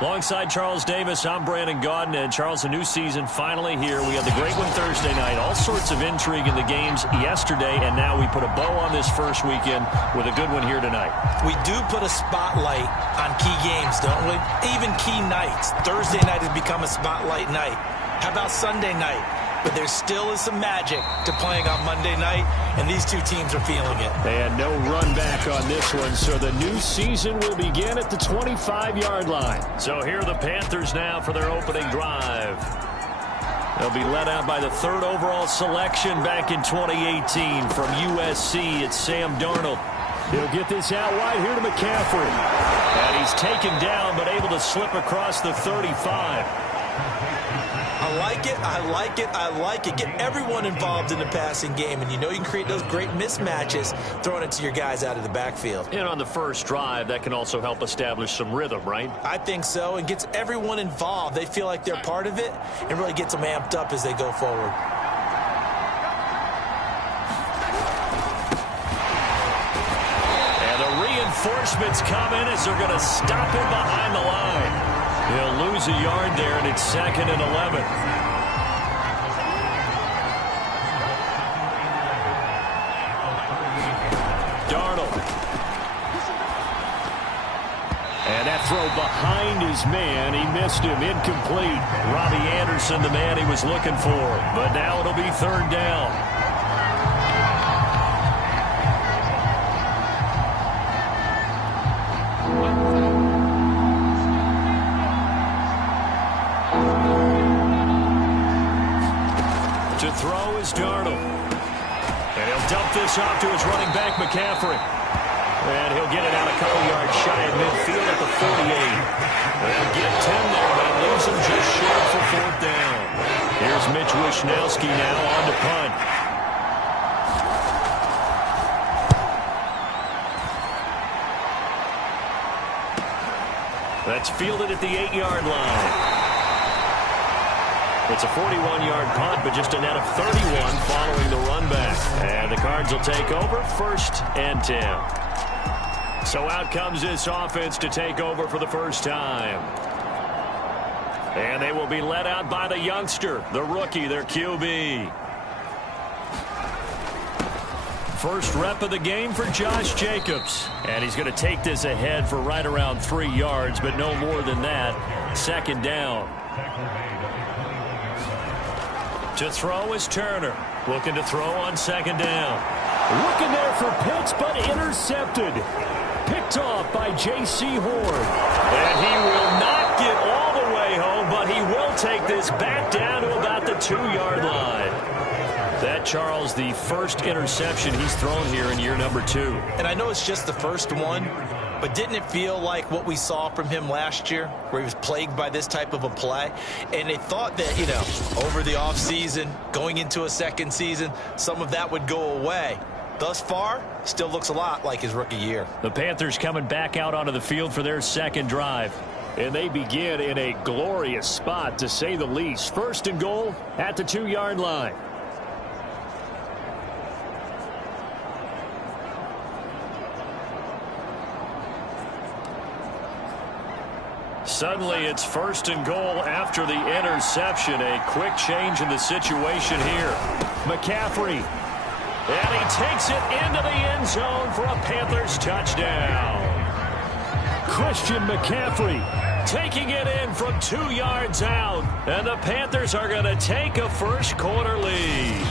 Alongside Charles Davis, I'm Brandon Gaudin. And Charles, a new season finally here. We had the great one Thursday night. All sorts of intrigue in the games yesterday, and now we put a bow on this first weekend with a good one here tonight. We do put a spotlight on key games, don't we? Even key nights. Thursday night has become a spotlight night. How about Sunday night? But there still is some magic to playing on Monday night, and these two teams are feeling it. And no run back on this one, so the new season will begin at the 25-yard line. So here are the Panthers now for their opening drive. They'll be led out by the third overall selection back in 2018 from USC. It's Sam Darnold. He'll get this out wide here to McCaffrey. And he's taken down, but able to slip across the 35. I like it, I like it, I like it. Get everyone involved in the passing game, and you know you can create those great mismatches throwing it to your guys out of the backfield. And on the first drive, that can also help establish some rhythm, right? I think so, and gets everyone involved. They feel like they're part of it, and really gets them amped up as they go forward. And the reinforcements come in as they're going to stop him behind the line. He'll lose a yard there, and it's 2nd and 11. Darnold. And that throw behind his man. He missed him. Incomplete. Robbie Anderson, the man he was looking for. But now it'll be 3rd down. To throw is Darnold. And he'll dump this off to his running back, McCaffrey. And he'll get it out a couple yards shy of midfield at the 48. They'll get 10 there, but it leaves him just short for 4th down. Here's Mitch Wishnowski now on to punt. That's fielded at the 8-yard line. It's a 41-yard punt, but just a net of 31 following the run back. And the Cards will take over 1st and 10. So out comes this offense to take over for the first time. And they will be led out by the youngster, the rookie, their QB. First rep of the game for Josh Jacobs. And he's going to take this ahead for right around 3 yards, but no more than that. 2nd down. To throw is Turner. Looking to throw on 2nd down. Looking there for Pitts, but intercepted. Picked off by J.C. Horn. And he will not get all the way home, but he will take this back down to about the 2-yard line. That, Charles, the first interception he's thrown here in year number 2. And I know it's just the first one, but didn't it feel like what we saw from him last year, where he was plagued by this type of a play? And they thought that, you know, over the offseason, going into a second season, some of that would go away. Thus far, still looks a lot like his rookie year. The Panthers coming back out onto the field for their second drive. And they begin in a glorious spot, to say the least. 1st and goal at the 2-yard line. Suddenly, it's 1st and goal after the interception. A quick change in the situation here. McCaffrey. And he takes it into the end zone for a Panthers touchdown. Christian McCaffrey taking it in from 2 yards out. And the Panthers are going to take a first-quarter lead.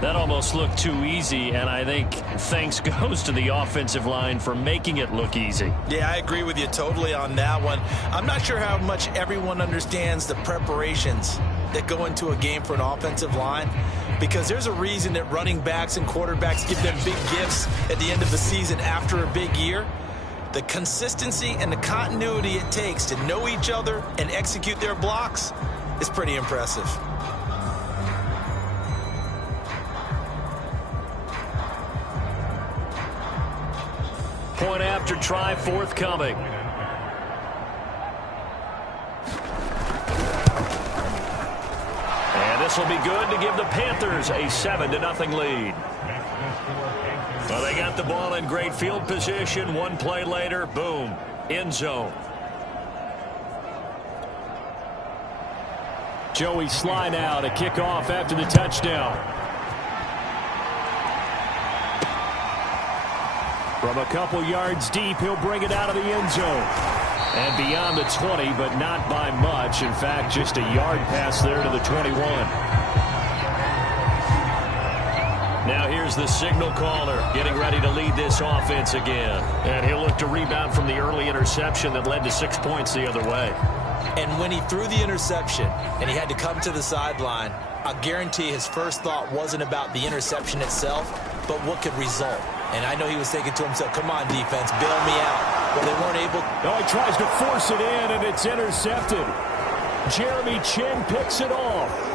That almost looked too easy, and I think thanks goes to the offensive line for making it look easy. Yeah, I agree with you totally on that one. I'm not sure how much everyone understands the preparations that go into a game for an offensive line, because there's a reason that running backs and quarterbacks give them big gifts at the end of the season after a big year. The consistency and the continuity it takes to know each other and execute their blocks is pretty impressive. Point after try forthcoming. And this will be good to give the Panthers a 7-0 lead. Well, they got the ball in great field position. One play later, boom, end zone. Joey Sly now to kick off after the touchdown. From a couple yards deep, he'll bring it out of the end zone. And beyond the 20, but not by much. In fact, just a yard pass there to the 21. Now here's the signal caller getting ready to lead this offense again. And he'll look to rebound from the early interception that led to 6 points the other way. And when he threw the interception and he had to come to the sideline, I guarantee his first thought wasn't about the interception itself, but what could result. And I know he was thinking to himself, come on, defense, bail me out. Well, they weren't able. No, he tries to force it in, and it's intercepted. Jeremy Chin picks it off.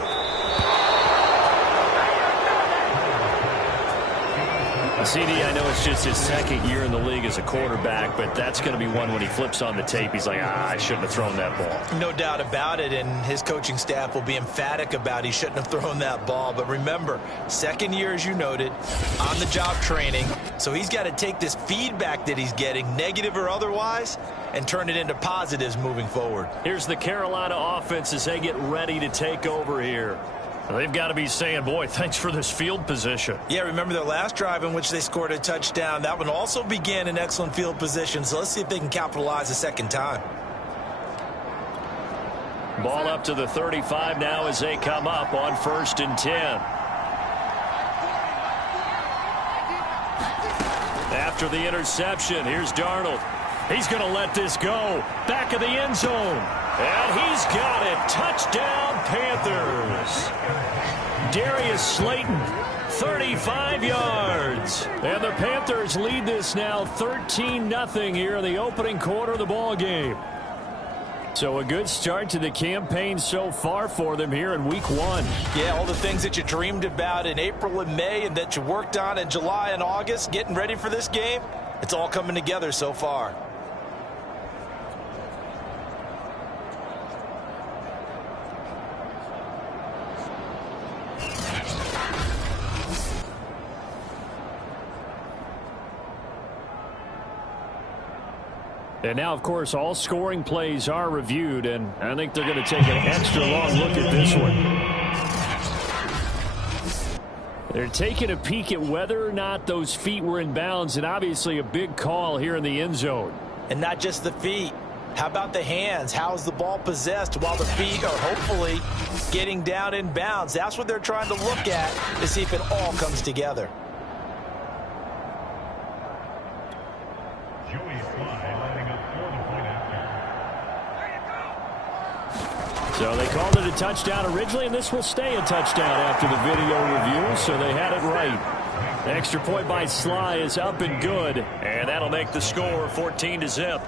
CD, I know it's just his second year in the league as a quarterback, but that's going to be one when he flips on the tape. He's like, I shouldn't have thrown that ball. No doubt about it, and his coaching staff will be emphatic about he shouldn't have thrown that ball. But remember, second year, as you noted, on-the-job training. So he's got to take this feedback that he's getting, negative or otherwise, and turn it into positives moving forward. Here's the Carolina offense as they get ready to take over here. They've got to be saying, boy, thanks for this field position. Yeah, remember their last drive in which they scored a touchdown. That one also began in excellent field position. So let's see if they can capitalize a second time. Ball up to the 35 now as they come up on 1st and 10. After the interception, here's Darnold. He's going to let this go. Back of the end zone. And he's got it. Touchdown, Panthers. Darius Slayton, 35 yards. And the Panthers lead this now 13-0 here in the opening quarter of the ball game. So a good start to the campaign so far for them here in week 1. Yeah, all the things that you dreamed about in April and May and that you worked on in July and August, getting ready for this game, it's all coming together so far. And now, of course, all scoring plays are reviewed, and I think they're going to take an extra long look at this one. They're taking a peek at whether or not those feet were in bounds, and obviously a big call here in the end zone. And not just the feet. How about the hands? How is the ball possessed while the feet are hopefully getting down in bounds? That's what they're trying to look at to see if it all comes together. So they called it a touchdown originally, and this will stay a touchdown after the video review, so they had it right. The extra point by Sly is up and good, and that'll make the score 14-0.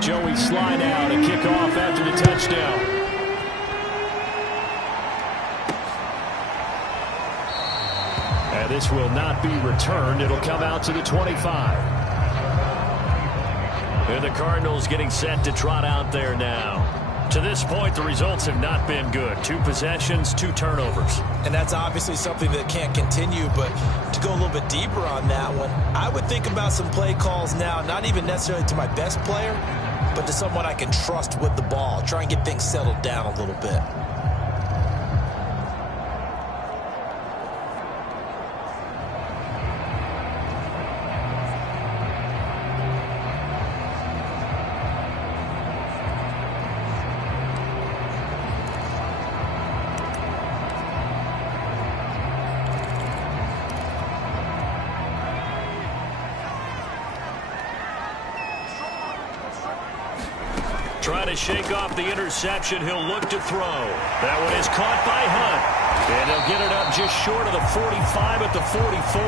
Joey Sly now to kick off after the touchdown. And this will not be returned. It'll come out to the 25. And the Cardinals getting set to trot out there now. To this point, the results have not been good. 2 possessions, 2 turnovers. And that's obviously something that can't continue, but to go a little bit deeper on that one, I would think about some play calls now, not even necessarily to my best player, but to someone I can trust with the ball. Try and get things settled down a little bit. Trying to shake off the interception. He'll look to throw. That one is caught by Hunt. And he'll get it up just short of the 45 at the 44.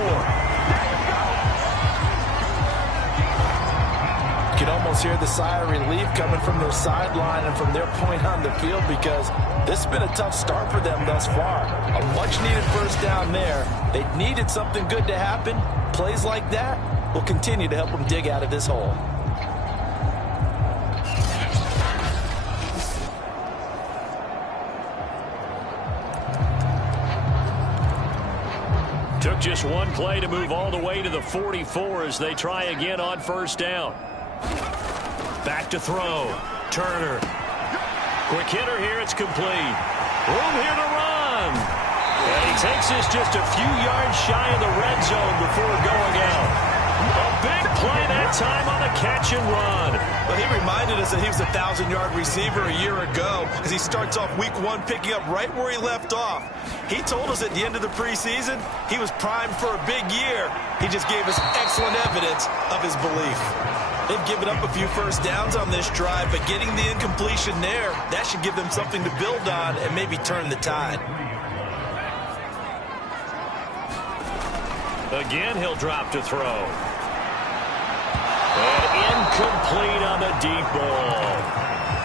You can almost hear the sigh of relief coming from their sideline and from their point on the field, because this has been a tough start for them thus far. A much-needed first down there. They needed something good to happen. Plays like that will continue to help them dig out of this hole. Took just one play to move all the way to the 44 as they try again on first down. Back to throw. Turner. Quick hitter here. It's complete. Room here to run. And he takes this just a few yards shy of the red zone before going out. A big play that time on the catch and run. But he reminded us that he was a 1,000-yard receiver a year ago as he starts off week 1 picking up right where he left off. He told us at the end of the preseason he was primed for a big year. He just gave us excellent evidence of his belief. They've given up a few first downs on this drive, but getting the incompletion there, that should give them something to build on and maybe turn the tide. Again, he'll drop to throw. And incomplete on the deep ball.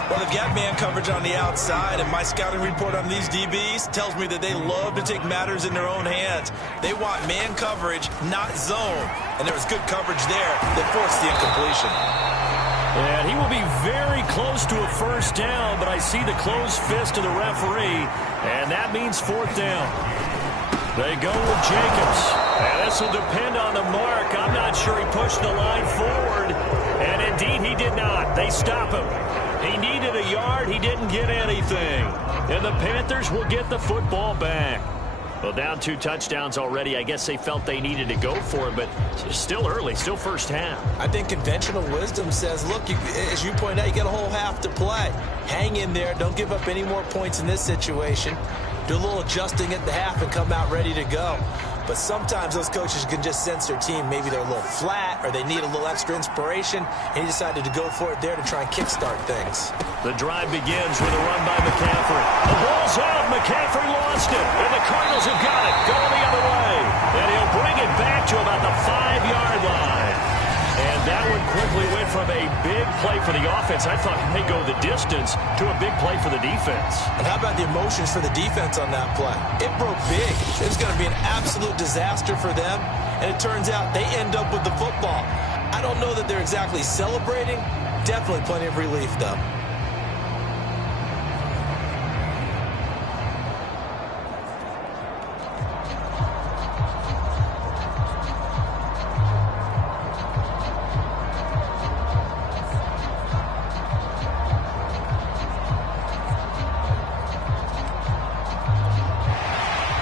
Well, they've got man coverage on the outside, and my scouting report on these DBs tells me that they love to take matters in their own hands. They want man coverage, not zone. And there was good coverage there that forced the incompletion. And he will be very close to a first down, but I see the closed fist of the referee, and that means fourth down. They go with Jacobs. And this will depend on the mark. I'm not sure he pushed the line forward. And indeed, he did not. They stop him. He needed a yard. He didn't get anything. And the Panthers will get the football back. Well, down 2 touchdowns already. I guess they felt they needed to go for it, but it's still early, still first half. I think conventional wisdom says, look, as you point out, you got a whole half to play. Hang in there. Don't give up any more points in this situation. Do a little adjusting at the half and come out ready to go. But sometimes those coaches can just sense their team. Maybe they're a little flat or they need a little extra inspiration, and he decided to go for it there to try and kickstart things. The drive begins with a run by McCaffrey. The ball's out. McCaffrey lost it, and the Cardinals have got it. Going the other way. And he'll bring it back to about the 5-yard line. And that one quickly went from a big play for the offense, I thought may go the distance, to a big play for the defense. And how about the emotions for the defense on that play? It broke big. It was going to be an absolute disaster for them, and it turns out they end up with the football. I don't know that they're exactly celebrating. Definitely plenty of relief, though.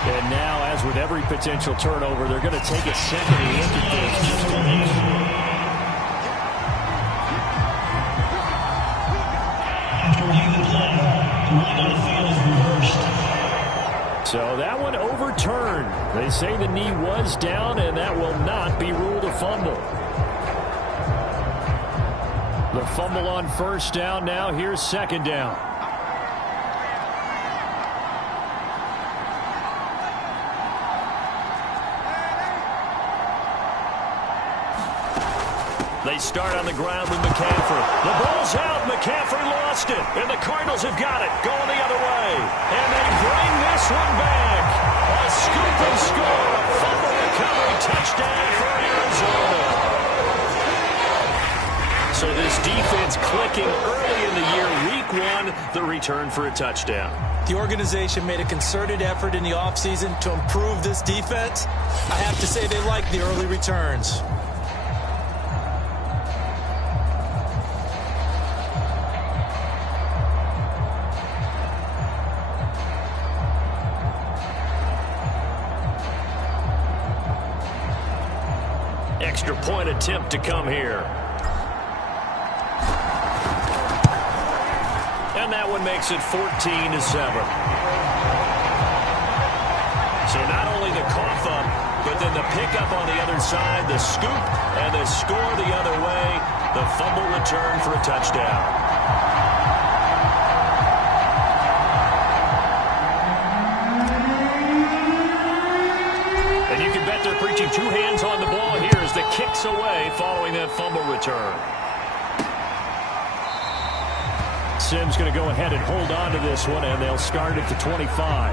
And now, as with every potential turnover, they're going to take a second look at this. After reviewing the play, the ruling on the field is reversed. So that one overturned. They say the knee was down, and that will not be ruled a fumble. The fumble on first down now. Here's second down. They start on the ground with McCaffrey. The ball's out. McCaffrey lost it. And the Cardinals have got it. Going the other way. And they bring this one back. A scoop and score. A fumble recovery touchdown for Arizona. So this defense clicking early in the year. Week 1, the return for a touchdown. The organization made a concerted effort in the offseason to improve this defense. I have to say they like the early returns. Extra point attempt to come here. And that one makes it 14-7. So not only the cough up, but then the pickup on the other side, the scoop, and the score the other way. The fumble return for a touchdown. And you can bet they're preaching 2 hands on the ball here as the kicks away following that fumble return. Sims going to go ahead and hold on to this one, and they'll start at the 25.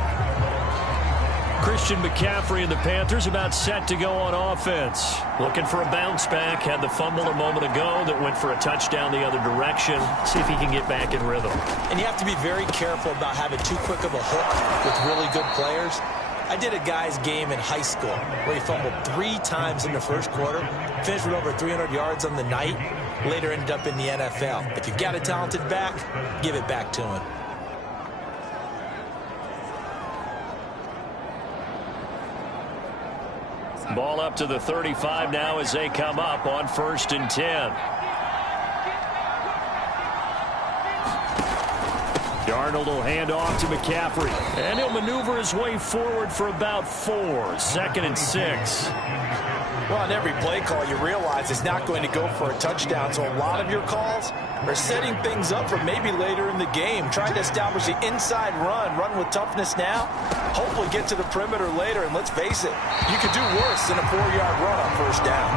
Christian McCaffrey and the Panthers about set to go on offense. Looking for a bounce back. Had the fumble a moment ago that went for a touchdown the other direction. See if he can get back in rhythm. And you have to be very careful about having too quick of a hook with really good players. I did a guy's game in high school where he fumbled 3 times in the first quarter, finished with over 300 yards on the night, later ended up in the NFL. If you've got a talented back, give it back to him. Ball up to the 35 now as they come up on 1st and 10. Darnold will hand off to McCaffrey. And he'll maneuver his way forward for about 4. 2nd and 6. Well, on every play call, you realize it's not going to go for a touchdown. So a lot of your calls are setting things up for maybe later in the game. Trying to establish the inside run with toughness now. Hopefully get to the perimeter later. And let's face it, you could do worse than a 4-yard run on 1st down.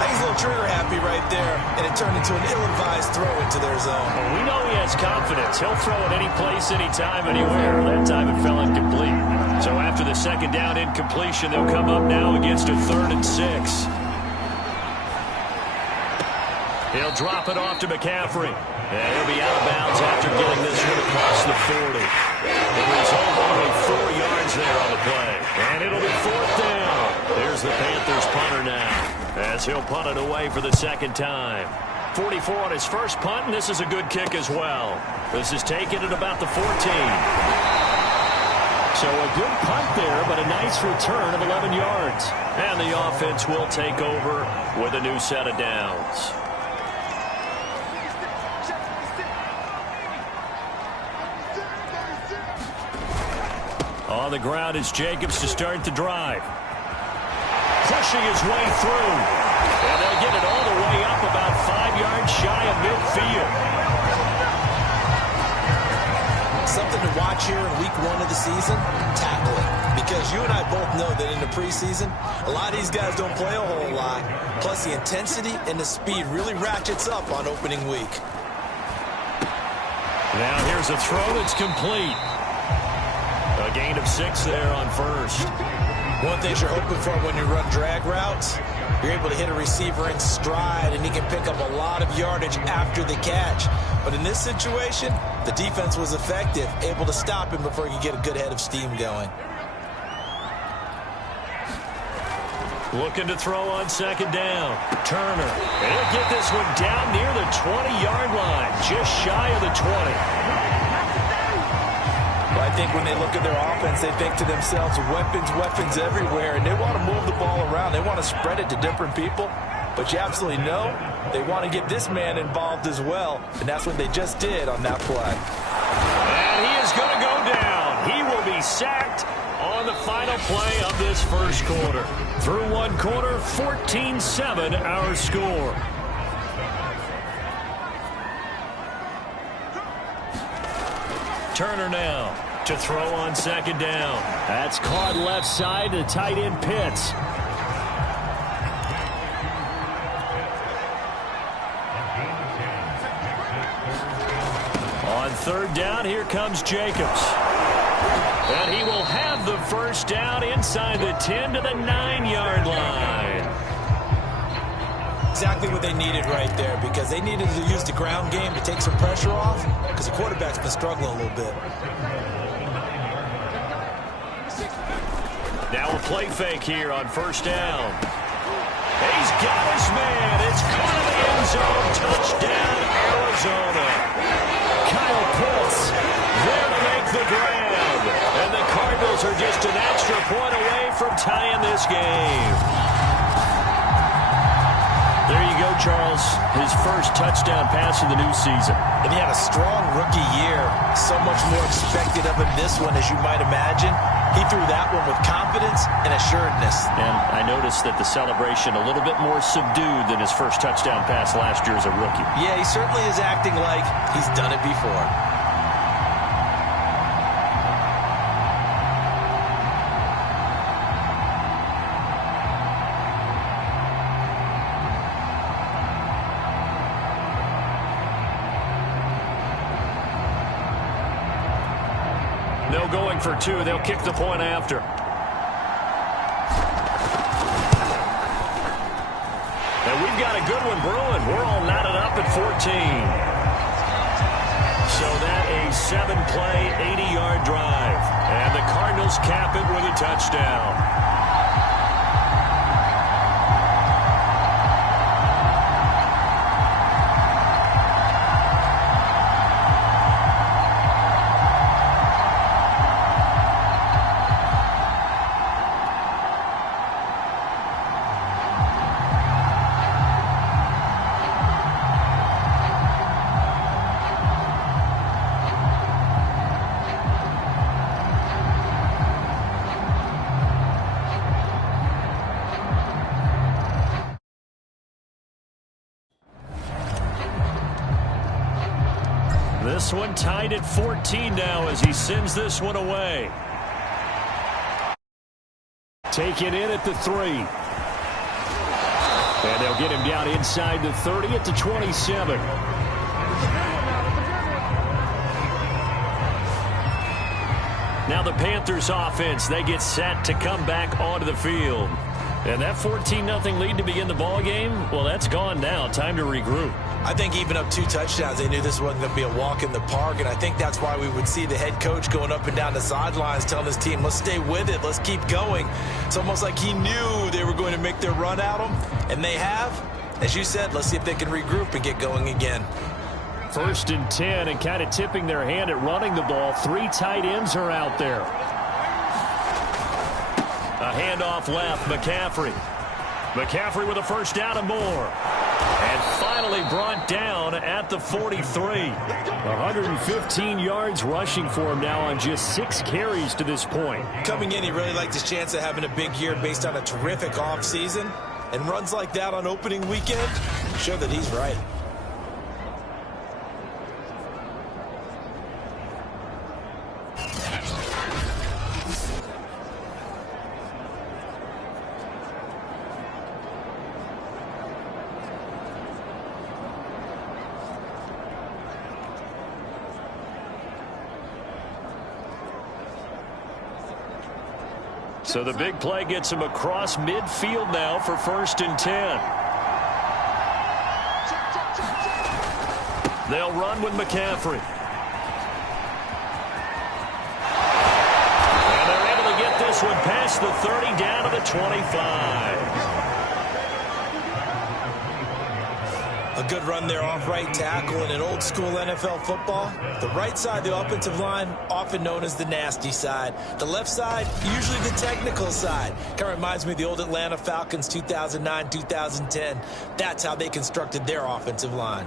I think he's a little trigger happy right there, and it turned into an ill-advised throw into their zone. Well, we know he has confidence. He'll throw it any place, anytime, anywhere. That time it fell incomplete. So after the 2nd down incompletion, they'll come up now against a 3rd and 6. He'll drop it off to McCaffrey. And he'll be out of bounds after getting this one across the 40. The result, only 4 yards there on the play. And it'll be 4th down. There's the Panthers punter now, as he'll punt it away for the 2nd time. 44 on his first punt, and this is a good kick as well. This is taken at about the 14. So a good punt there, but a nice return of 11 yards. And the offense will take over with a new set of downs. On the ground is Jacobs to start the drive. Pushing his way through. And they'll get it all the way up about 5 yards shy of midfield. Something to watch here in week 1 of the season, tackling. Because you and I both know that in the preseason, a lot of these guys don't play a whole lot. Plus the intensity and the speed really ratchets up on opening week. Now here's a throw that's complete. A gain of 6 there on 1st. One thing you're hoping for when you run drag routes, you're able to hit a receiver in stride, and he can pick up a lot of yardage after the catch. But in this situation, the defense was effective, able to stop him before he could get a good head of steam going. Looking to throw on 2nd down. Turner. And he'll get this one down near the 20-yard line, just shy of the 20. I think when they look at their offense, they think to themselves, weapons everywhere, and they want to move the ball around. They want to spread it to different people, but you absolutely know they want to get this man involved as well, and that's what they just did on that play. And he is going to go down. He will be sacked on the final play of this 1st quarter. Through 1 quarter, 14-7 our score. Turner now to throw on 2nd down. That's caught left side to tight end Pitts. On 3rd down, here comes Jacobs. And he will have the 1st down inside the 10 to the 9-yard line. Exactly what they needed right there, because they needed to use the ground game to take some pressure off, because the quarterback's been struggling a little bit. Now a play fake here on 1st down. He's got his man. It's caught in the end zone. Touchdown, Arizona. Kyle Pitts there to make the grab. And the Cardinals are just an extra point away from tying this game. There you go, Charles. His first touchdown pass of the new season. And he had a strong rookie year. So much more expected of him this one, as you might imagine. He threw that one with confidence and assuredness. And I noticed that the celebration a little bit more subdued than his first touchdown pass last year as a rookie. Yeah, he certainly is acting like he's done it before. No going for 2. They'll kick the point after. And we've got a good one brewing. We're all knotted up at 14. So that a 7-play, 80-yard drive. And the Cardinals cap it with a touchdown. This one tied at 14 now as he sends this one away. Taken in at the 3. And they'll get him down inside the 30 at the 27. Now the Panthers offense, they get set to come back onto the field. And that 14-0 lead to begin the ball game, well, that's gone now. Time to regroup. I think even up 2 touchdowns, they knew this wasn't going to be a walk in the park, and I think that's why we would see the head coach going up and down the sidelines telling his team, let's stay with it, let's keep going. It's almost like he knew they were going to make their run at him, and they have. As you said, let's see if they can regroup and get going again. 1st and 10, and kind of tipping their hand at running the ball. 3 tight ends are out there. A handoff left, McCaffrey. McCaffrey with a first down and more. And finally brought down at the 43. 115 yards rushing for him now on just 6 carries to this point. Coming in, he really liked his chance of having a big year based on a terrific offseason. And runs like that on opening weekend show that he's right. So the big play gets him across midfield now for 1st and 10. They'll run with McCaffrey. And they're able to get this one past the 30 down to the 25. A good run there off right tackle in an old school NFL football. The right side of the offensive line, often known as the nasty side. The left side, usually the technical side. Kind of reminds me of the old Atlanta Falcons 2009-2010. That's how they constructed their offensive line.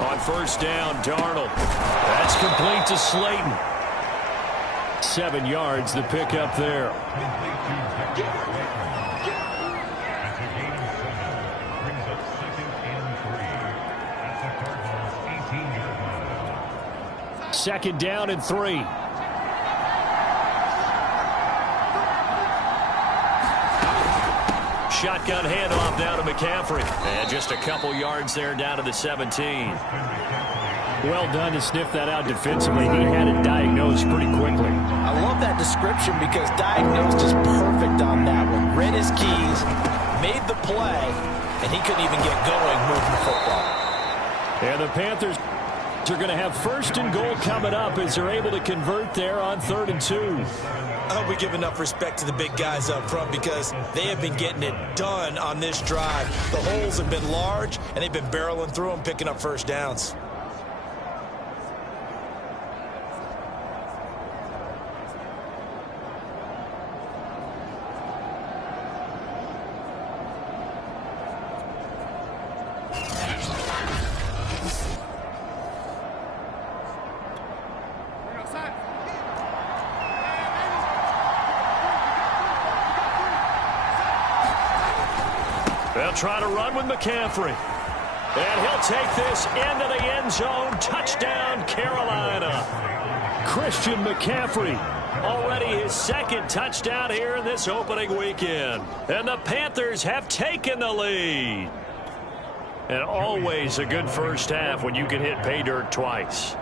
On 1st down, Darnold. That's complete to Slayton. 7 yards, the pickup there. Second down and 3. Shotgun handoff down to McCaffrey. And just a couple yards there down to the 17. Well done to sniff that out defensively. He had it diagnosed pretty quickly. I love that description because diagnosed is perfect on that one. Read his keys, made the play, and he couldn't even get going moving the football. And the Panthers are going to have 1st and goal coming up as they're able to convert there on 3rd and 2. I hope we give enough respect to the big guys up front because they have been getting it done on this drive. The holes have been large, and they've been barreling through them, picking up first downs. They'll try to run with McCaffrey. And he'll take this into the end zone. Touchdown, Carolina. Christian McCaffrey. Already his second touchdown here in this opening weekend. And the Panthers have taken the lead. And always a good first half when you can hit pay dirt twice.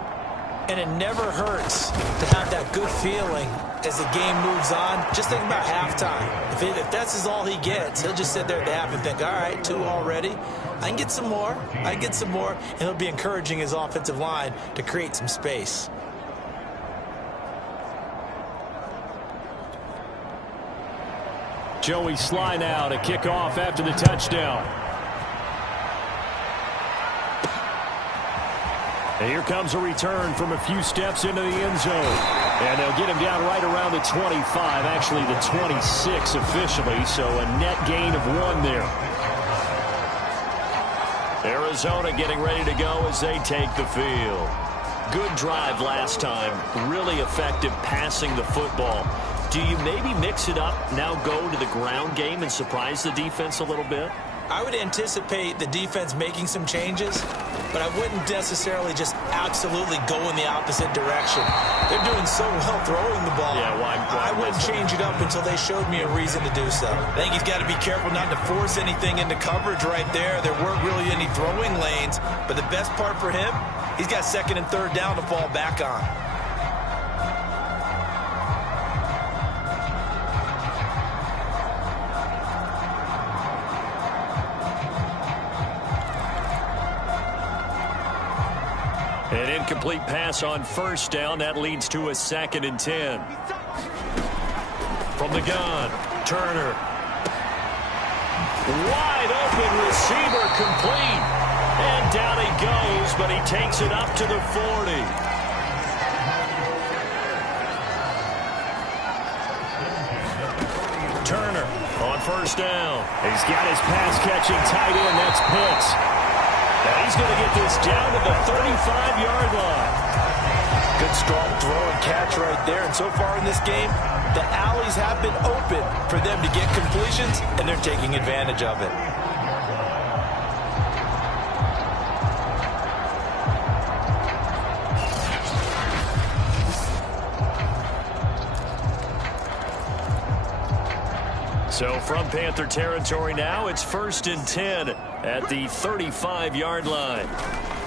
And it never hurts to have that good feeling as the game moves on. Just think about halftime. If that's all he gets, he'll just sit there at the half and think, all right, 2 already. I can get some more. I can get some more. And he'll be encouraging his offensive line to create some space. Joey Sly now to kick off after the touchdown. And here comes a return from a few steps into the end zone. And they'll get him down right around the 25, actually the 26 officially, so a net gain of 1 there. Arizona getting ready to go as they take the field. Good drive last time, really effective passing the football. Do you maybe mix it up, now go to the ground game and surprise the defense a little bit? I would anticipate the defense making some changes, but I wouldn't necessarily just absolutely go in the opposite direction. They're doing so well throwing the ball. Yeah, why I wouldn't change it up until they showed me a reason to do so. I think he's got to be careful not to force anything into coverage right there. There weren't really any throwing lanes, but the best part for him, he's got 2nd and 3rd down to fall back on. An incomplete pass on 1st down. That leads to a 2nd and 10. From the gun, Turner. Wide open receiver complete. And down he goes, but he takes it up to the 40. Turner on 1st down. He's got his pass-catching tight end. That's Pitts. And he's going to get this down to the 35-yard line. Good strong throw and catch right there. And so far in this game, the alleys have been open for them to get completions, and they're taking advantage of it. So from Panther territory now, it's 1st and 10 at the 35-yard line.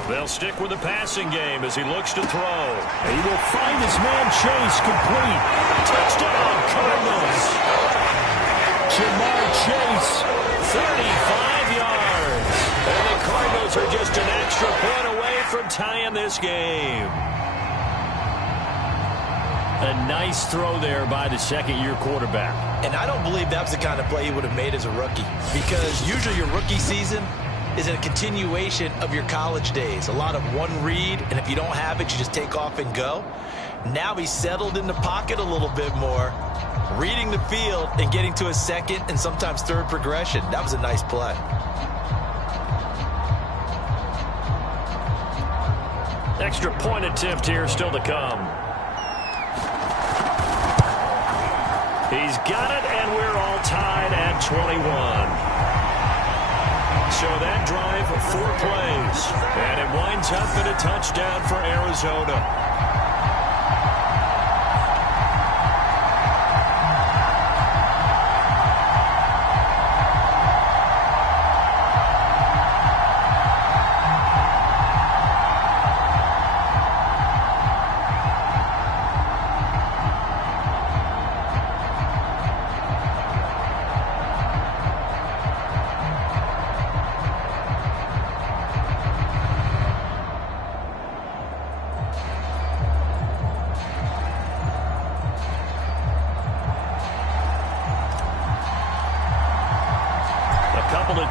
They'll stick with the passing game as he looks to throw. He will find his man Chase complete. Touchdown, Cardinals. Jamar Chase, 35 yards. And the Cardinals are just an extra point away from tying this game. A nice throw there by the 2nd-year quarterback. And I don't believe that was the kind of play he would have made as a rookie, because usually your rookie season is a continuation of your college days. A lot of one read, and if you don't have it, you just take off and go. Now he's settled in the pocket a little bit more, reading the field and getting to a 2nd and sometimes 3rd progression. That was a nice play. Extra point attempt here still to come. He's got it, and we're all tied at 21. So that drive, 4 plays. And it winds up in a touchdown for Arizona.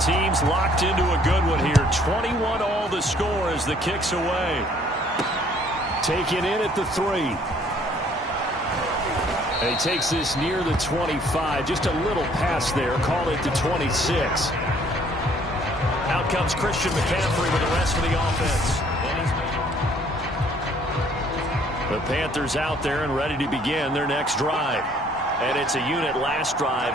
Teams locked into a good one here. 21 all the score as the kick's away. Taken in at the 3. And he takes this near the 25. Just a little pass there. Call it the 26. Out comes Christian McCaffrey with the rest of the offense. The Panthers out there and ready to begin their next drive. And it's a unit last drive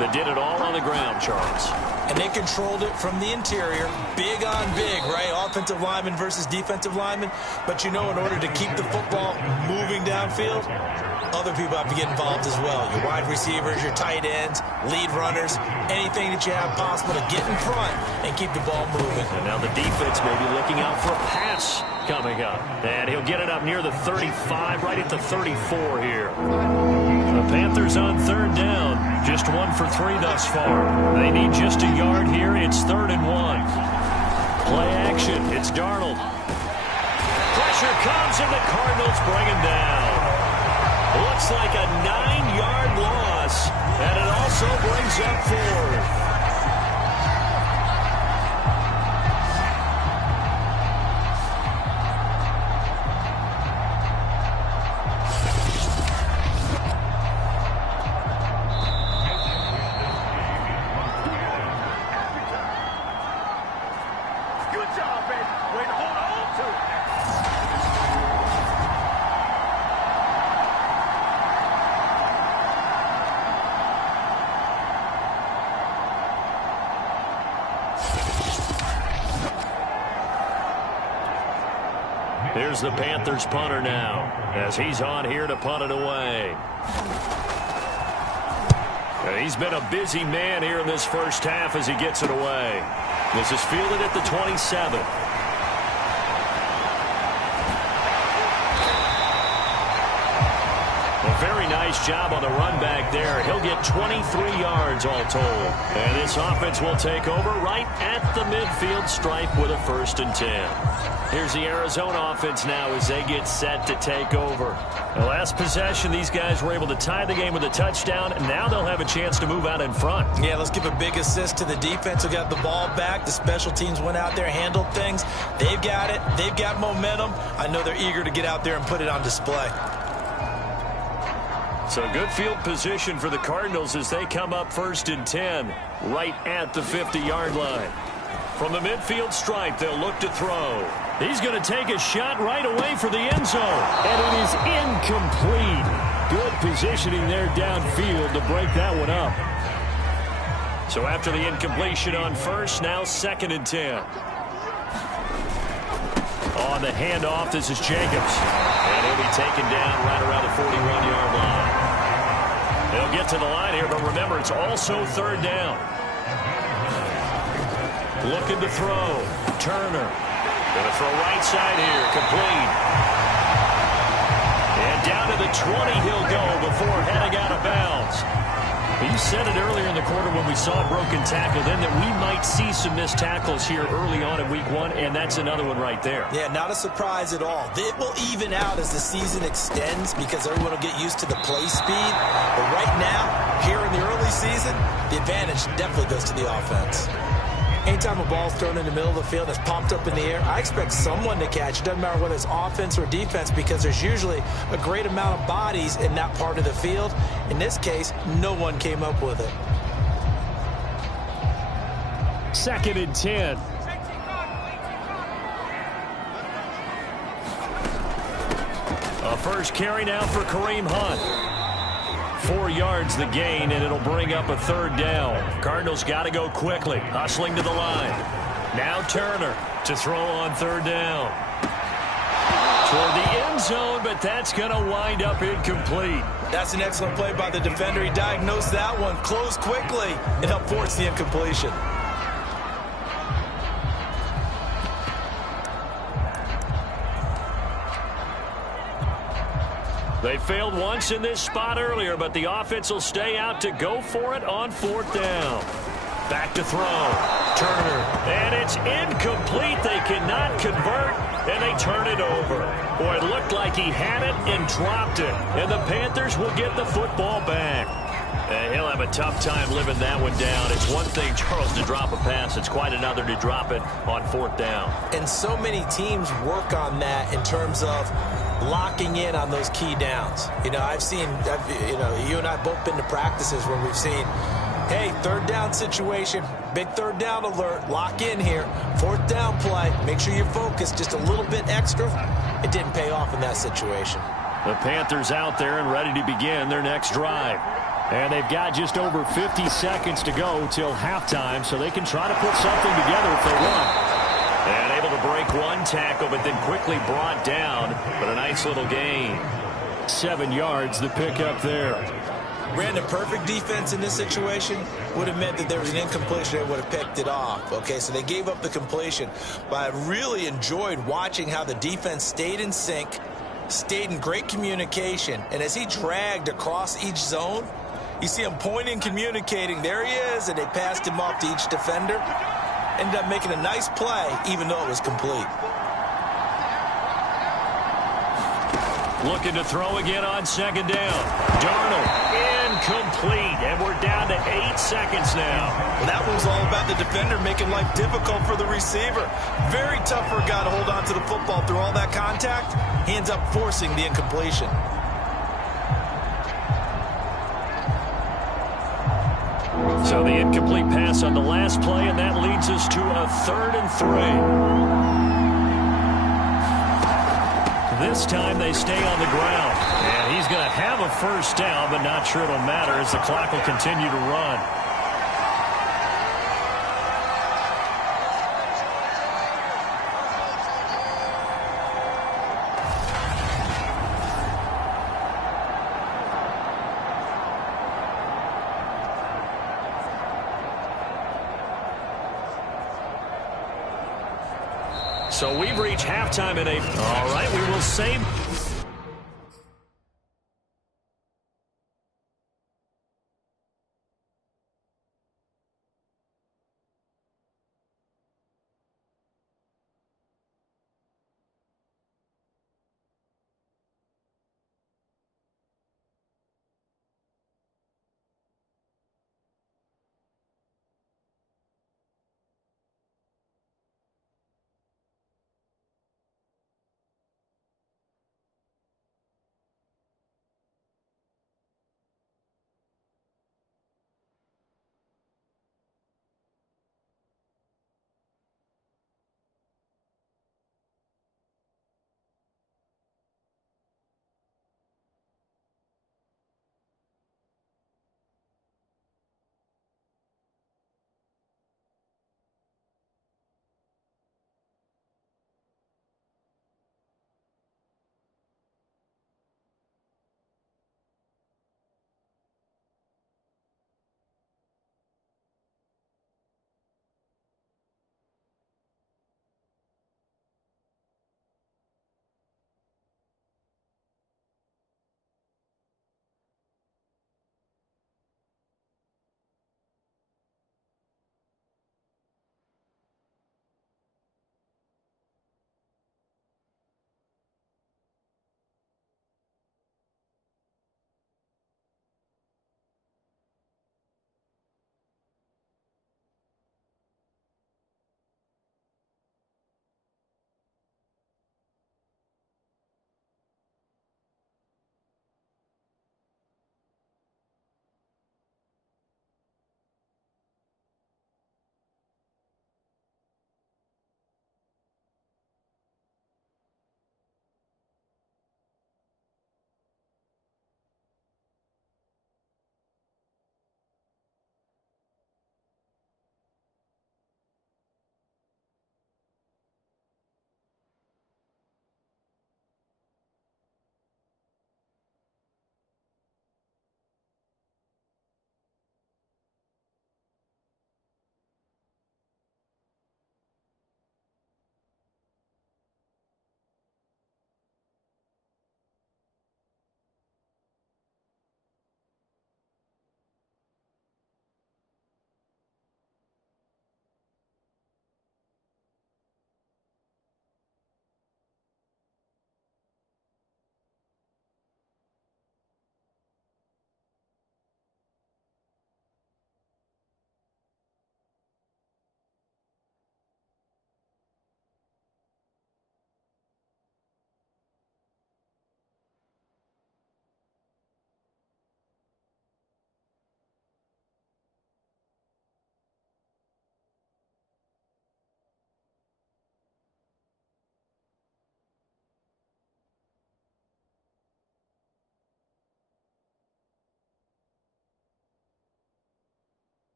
that did it all on the ground, Charles. and they controlled it from the interior, big on big, right? Offensive lineman versus defensive lineman. But you know, in order to keep the football moving downfield, other people have to get involved as well. Your wide receivers, your tight ends, lead runners, anything that you have possible to get in front and keep the ball moving. And now the defense may be looking out for a pass coming up. And he'll get it up near the 35, right at the 34 here. The Panthers on third down. Just 1 for 3 thus far. They need just a yard here. It's 3rd and 1. Play action. It's Darnold. Pressure comes, and the Cardinals bring him down. Looks like a 9-yard loss, and it also brings up 4th. Here's the Panthers punter now, as he's on here to punt it away. And he's been a busy man here in this first half as he gets it away. This is fielded at the 27. A very nice job on the run back there. He'll get 23 yards all told. And this offense will take over right at the midfield stripe with a 1st and 10. Here's the Arizona offense now as they get set to take over. The last possession, these guys were able to tie the game with a touchdown, and now they'll have a chance to move out in front. Yeah, let's give a big assist to the defense who got the ball back. The special teams went out there, handled things. They've got it. They've got momentum. I know they're eager to get out there and put it on display. So good field position for the Cardinals as they come up 1st and 10, right at the 50-yard line. From the midfield stripe, they'll look to throw. He's going to take a shot right away for the end zone. And it is incomplete. Good positioning there downfield to break that one up. So after the incompletion on first, now 2nd and 10. On the handoff, this is Jacobs. And he'll be taken down right around the 41-yard line. They'll get to the line here, but remember, it's also 3rd down. Looking to throw. Turner. Going to throw right side here. Complete. And down to the 20 he'll go before heading out of bounds. You said it earlier in the quarter when we saw a broken tackle then that we might see some missed tackles here early on in week 1, and that's another one right there. Yeah, not a surprise at all. It will even out as the season extends because everyone will get used to the play speed. But right now, here in the early season, the advantage definitely goes to the offense. Anytime a ball's thrown in the middle of the field that's popped up in the air, I expect someone to catch. It doesn't matter whether it's offense or defense because there's usually a great amount of bodies in that part of the field. In this case, no one came up with it. 2nd and 10. A first carry now for Kareem Hunt. 4 yards the gain, and it'll bring up a 3rd down. Cardinals got to go quickly, hustling to the line. Now Turner to throw on 3rd down. Toward the end zone, but that's going to wind up incomplete. That's an excellent play by the defender. He diagnosed that one, closed quickly, and helped force the incompletion. They failed once in this spot earlier, but the offense will stay out to go for it on 4th down. Back to throw. Turner. And it's incomplete. They cannot convert, and they turn it over. Boy, it looked like he had it and dropped it. And the Panthers will get the football back. He'll have a tough time living that one down. It's one thing, Charles, to drop a pass. It's quite another to drop it on 4th down. And so many teams work on that in terms of locking in on those key downs. You know, you and I both been to practices where we've seen, hey, 3rd down situation, big 3rd down alert, lock in here, 4th down play, make sure you're focused just a little bit extra. It didn't pay off in that situation. The Panthers out there and ready to begin their next drive. And they've got just over 50 seconds to go till halftime, so they can try to put something together if they want. And able to break one tackle, but then quickly brought down. But a nice little gain. 7 yards, the pickup there. Brandon, perfect defense in this situation would have meant that there was an incompletion. They would have picked it off. Okay, so they gave up the completion. But I really enjoyed watching how the defense stayed in sync, stayed in great communication. And as he dragged across each zone, you see him pointing, communicating. There he is, and they passed him off to each defender. Ended up making a nice play, even though it was complete. Looking to throw again on second down. Darnold, incomplete, and we're down to 8 seconds now. Well, that one was all about the defender making life difficult for the receiver. Very tough for a guy to hold on to the football through all that contact. He ends up forcing the incompletion. So the incomplete pass on the last play, and that leads us to a 3rd and 3. This time they stay on the ground. And he's going to have a first down, but not sure it'll matter as the clock will continue to run. So we've reached halftime in all right, we will save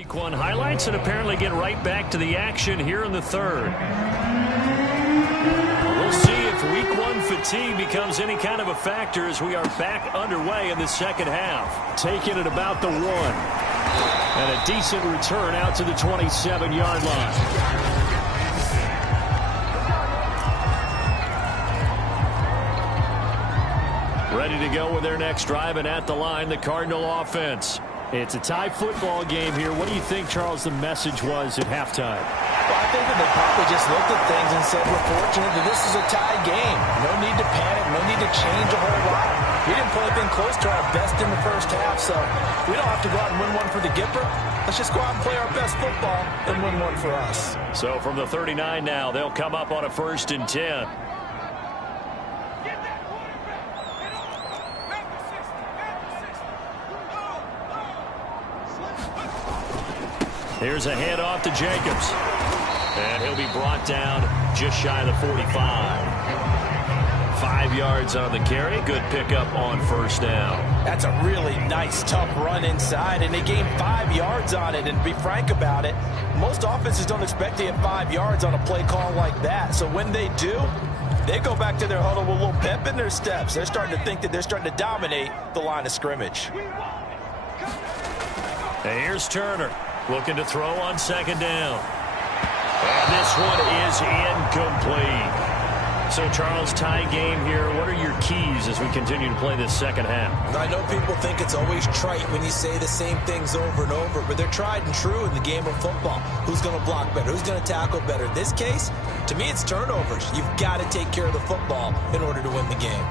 Week 1 highlights and apparently get right back to the action here in the third. We'll see if Week 1 fatigue becomes any kind of a factor as we are back underway in the second half. Taking it about the 1. And a decent return out to the 27-yard line. Ready to go with their next drive, and at the line, the Cardinal offense. It's a tie football game here. What do you think, Charles, the message was at halftime? Well, I think that they probably just looked at things and said, we're fortunate that this is a tie game. No need to panic, no need to change a whole lot. We didn't play anything close to our best in the first half, so we don't have to go out and win one for the Gipper. Let's just go out and play our best football and win one for us. So from the 39 now, they'll come up on a 1st and 10. Here's a handoff to Jacobs. And he'll be brought down just shy of the 45. 5 yards on the carry. Good pickup on 1st down. That's a really nice, tough run inside, and they gained 5 yards on it. And to be frank about it, most offenses don't expect to get 5 yards on a play call like that. So when they do, they go back to their huddle with a little pep in their steps. They're starting to think that they're starting to dominate the line of scrimmage. And here's Turner. Looking to throw on 2nd down. And this one is incomplete. So, Charles, tie game here. What are your keys as we continue to play this second half? I know people think it's always trite when you say the same things over and over, but they're tried and true in the game of football. Who's going to block better? Who's going to tackle better? In this case, to me, it's turnovers. You've got to take care of the football in order to win the game.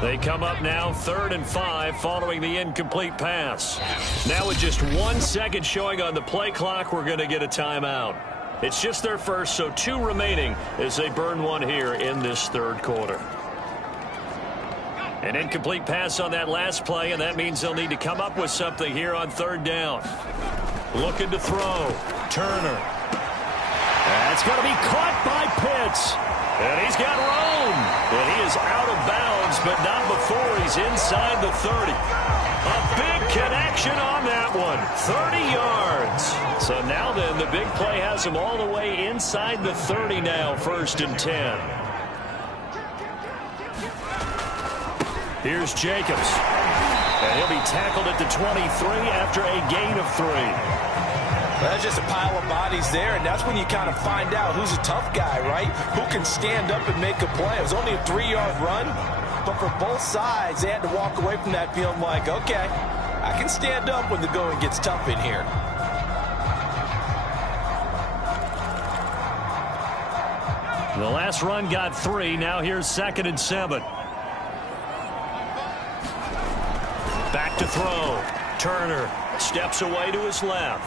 They come up now 3rd and 5 following the incomplete pass. Now with just 1 second showing on the play clock, we're going to get a timeout. It's just their first, so 2 remaining as they burn one here in this 3rd quarter. An incomplete pass on that last play, and that means they'll need to come up with something here on 3rd down. Looking to throw. Turner. That's going to be caught by Pitts. And he's got room. And he is out of bounds, but not before he's inside the 30. A big connection on that one. 30 yards. So now then, the big play has him all the way inside the 30 now, 1st and 10. Here's Jacobs. And he'll be tackled at the 23 after a gain of 3. That's just a pile of bodies there, and that's when you kind of find out who's a tough guy, right? Who can stand up and make a play. It was only a 3-yard run, but for both sides, they had to walk away from that feeling like, okay, I can stand up when the going gets tough in here. The last run got 3. Now here's 2nd and 7. Back to throw. Turner steps away to his left.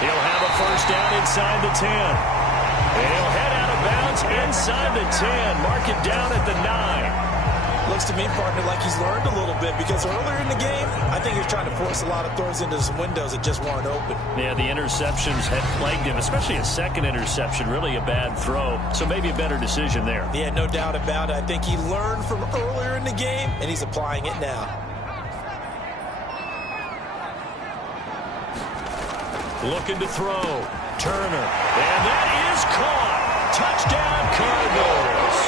He'll have a 1st down inside the 10. And he'll head out of bounds inside the 10. Mark it down at the 9. Looks to me, partner, like he's learned a little bit, because earlier in the game, I think he was trying to force a lot of throws into some windows that just weren't open. Yeah, the interceptions had plagued him, especially a 2nd interception. Really a bad throw. So maybe a better decision there. Yeah, no doubt about it. I think he learned from earlier in the game, and he's applying it now. Looking to throw. Turner. And that is caught. Touchdown, Cardinals.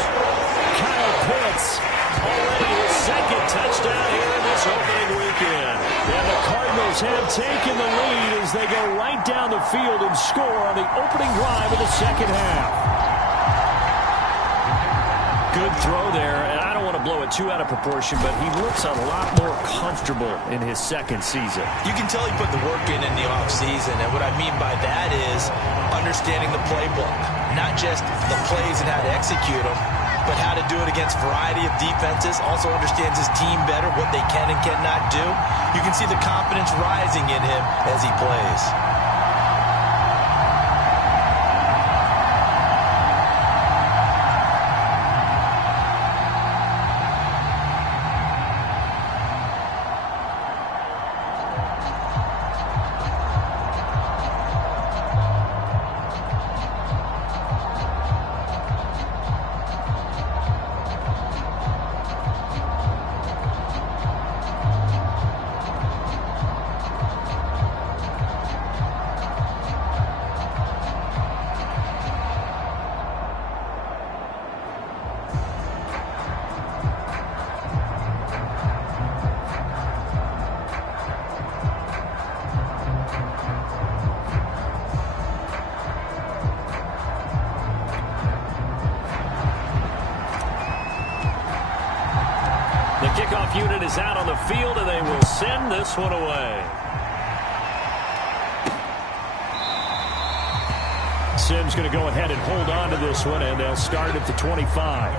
Kyle Pitts already his 2nd touchdown here in this opening weekend. And the Cardinals have taken the lead as they go right down the field and score on the opening drive of the second half. Good throw there, and I don't want to blow it too out of proportion, but he looks a lot more comfortable in his 2nd season. You can tell he put the work in the offseason, and what I mean by that is understanding the playbook, not just the plays and how to execute them, but how to do it against a variety of defenses. Also understands his team better, what they can and cannot do. You can see the confidence rising in him as he plays. Kickoff unit is out on the field, and they will send this one away. Simms going to go ahead and hold on to this one, and they'll start at the 25.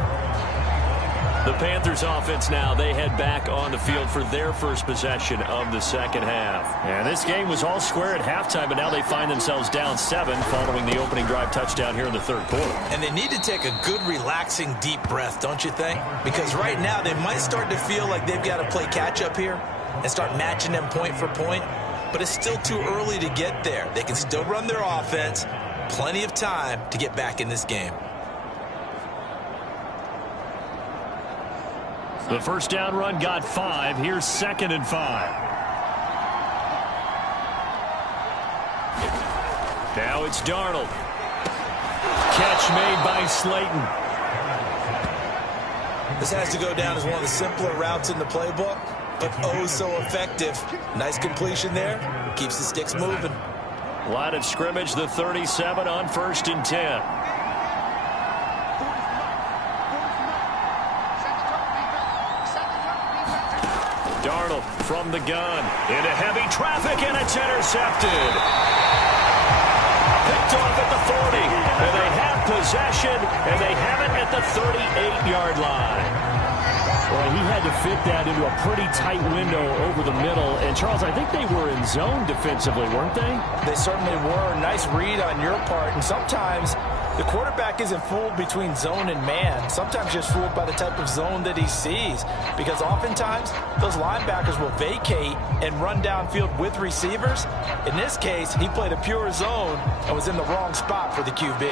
The Panthers offense now, they head back on the field for their first possession of the second half. And this game was all square at halftime, but now they find themselves down 7 following the opening drive touchdown here in the third quarter. And they need to take a good, relaxing, deep breath, don't you think? Because right now they might start to feel like they've got to play catch-up here and start matching them point for point. But it's still too early to get there. They can still run their offense. Plenty of time to get back in this game. The first down run got 5. Here's 2nd and 5. Now it's Darnold. Catch made by Slayton. This has to go down as one of the simpler routes in the playbook, but oh so effective. Nice completion there. Keeps the sticks moving. Line of scrimmage, the 37 on 1st and 10. Darnold from the gun into heavy traffic, and it's intercepted. Picked off at the 40, and they have possession, and they have it at the 38-yard line. Well, he had to fit that into a pretty tight window over the middle. And, Charles, I think they were in zone defensively, weren't they? They certainly were. Nice read on your part. And sometimes the quarterback isn't fooled between zone and man. Sometimes just fooled by the type of zone that he sees. Because oftentimes, those linebackers will vacate and run downfield with receivers. In this case, he played a pure zone and was in the wrong spot for the QB.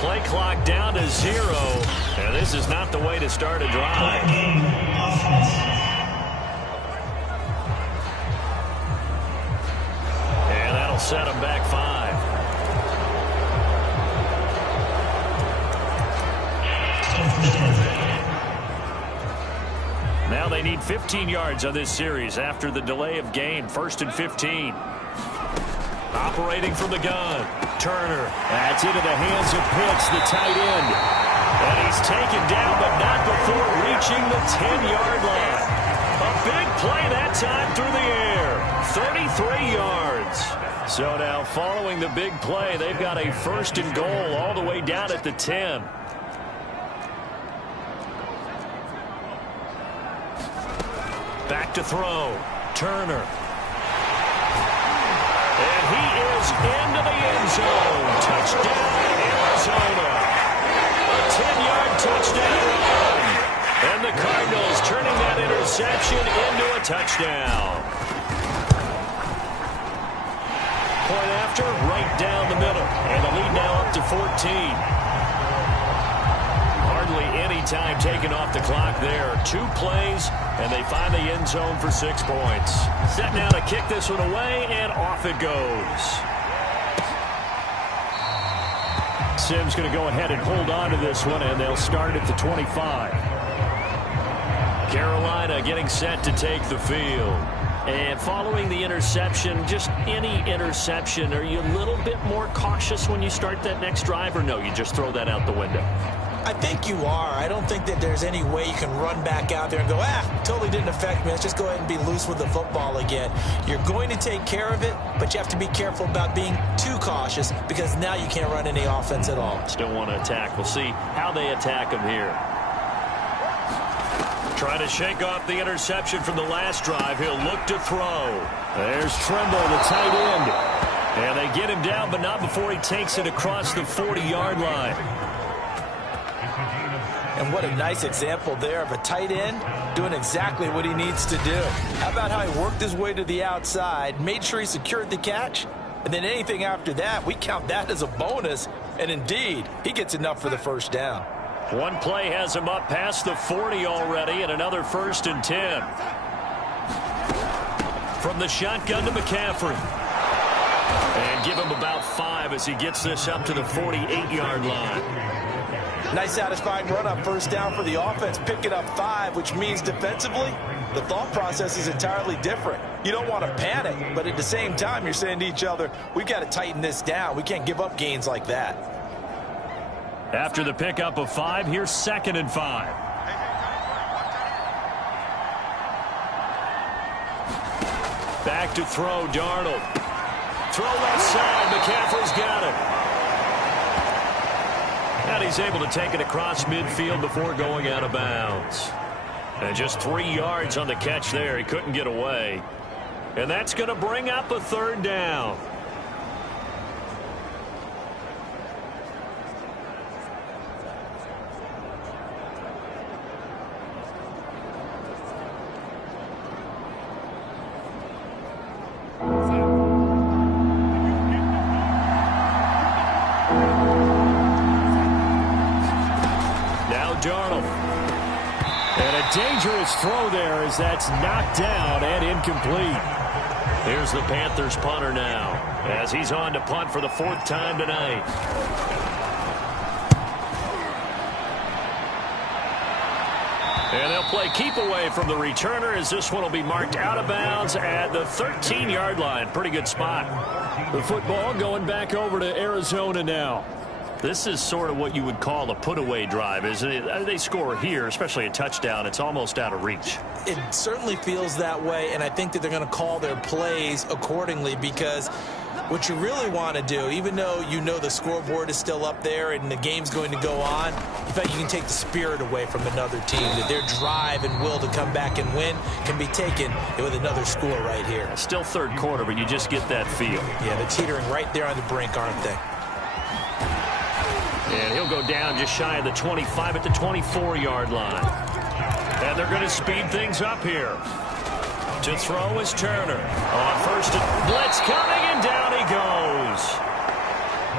Play clock down to 0, and this is not the way to start a drive. And that'll set them back 5. Now they need 15 yards on this series after the delay of game. 1st and 15. Operating from the gun. Turner. That's into the hands of Pitts, the tight end. And he's taken down, but not before reaching the 10-yard line. A big play that time through the air. 33 yards. So now following the big play, they've got a 1st and goal all the way down at the 10. Back to throw. Turner. And he is into the end zone. Touchdown, Arizona. A 10-yard touchdown run. And the Cardinals turning that interception into a touchdown. Point after, right down the middle. And the lead now up to 14. Hardly any time taken off the clock there. 2 plays, and they find the end zone for 6 points. Set now to kick this one away, and off it goes. Simms going to go ahead and hold on to this one, and they'll start at the 25. Carolina getting set to take the field. And following the interception, just any interception, are you a little bit more cautious when you start that next drive, or no, you just throw that out the window? I think you are. I don't think that there's any way you can run back out there and go, totally didn't affect me. Let's just go ahead and be loose with the football again. You're going to take care of it, but you have to be careful about being too cautious because now you can't run any offense at all. Still want to attack. We'll see how they attack him here. Trying to shake off the interception from the last drive. He'll look to throw. There's Tremble, the tight end. And they get him down, but not before he takes it across the 40-yard line. And what a nice example there of a tight end doing exactly what he needs to do. How about how he worked his way to the outside, made sure he secured the catch, and then anything after that, we count that as a bonus. And indeed, he gets enough for the first down. One play has him up past the 40 already, and another 1st and 10. From the shotgun to McCaffrey. And give him about 5 as he gets this up to the 48-yard line. Nice satisfying run up first down for the offense, picking up 5, which means defensively, the thought process is entirely different. You don't want to panic, but at the same time, you're saying to each other, we've got to tighten this down. We can't give up gains like that. After the pickup of 5, here's 2nd and 5. Back to throw, Darnold. Throw left side, McCaffrey's got it. And he's able to take it across midfield before going out of bounds. And just 3 yards on the catch there. He couldn't get away. And that's going to bring up a 3rd down. Darnold. And a dangerous throw there as that's knocked down and incomplete. Here's the Panthers punter now as he's on to punt for the 4th time tonight. And they'll play keep away from the returner as this one will be marked out of bounds at the 13-yard line. Pretty good spot. The football going back over to Arizona now. This is sort of what you would call a put-away drive, isn't it? They score here, especially a touchdown. It's almost out of reach. It certainly feels that way, and I think that they're going to call their plays accordingly because what you really want to do, even though you know the scoreboard is still up there and the game's going to go on, in fact, you can take the spirit away from another team, that their drive and will to come back and win can be taken with another score right here. Still 3rd quarter, but you just get that feel. Yeah, they're teetering right there on the brink, aren't they? And he'll go down just shy of the 25 at the 24-yard line. And they're going to speed things up here. To throw is Turner. On 1st and blitz coming, and down he goes.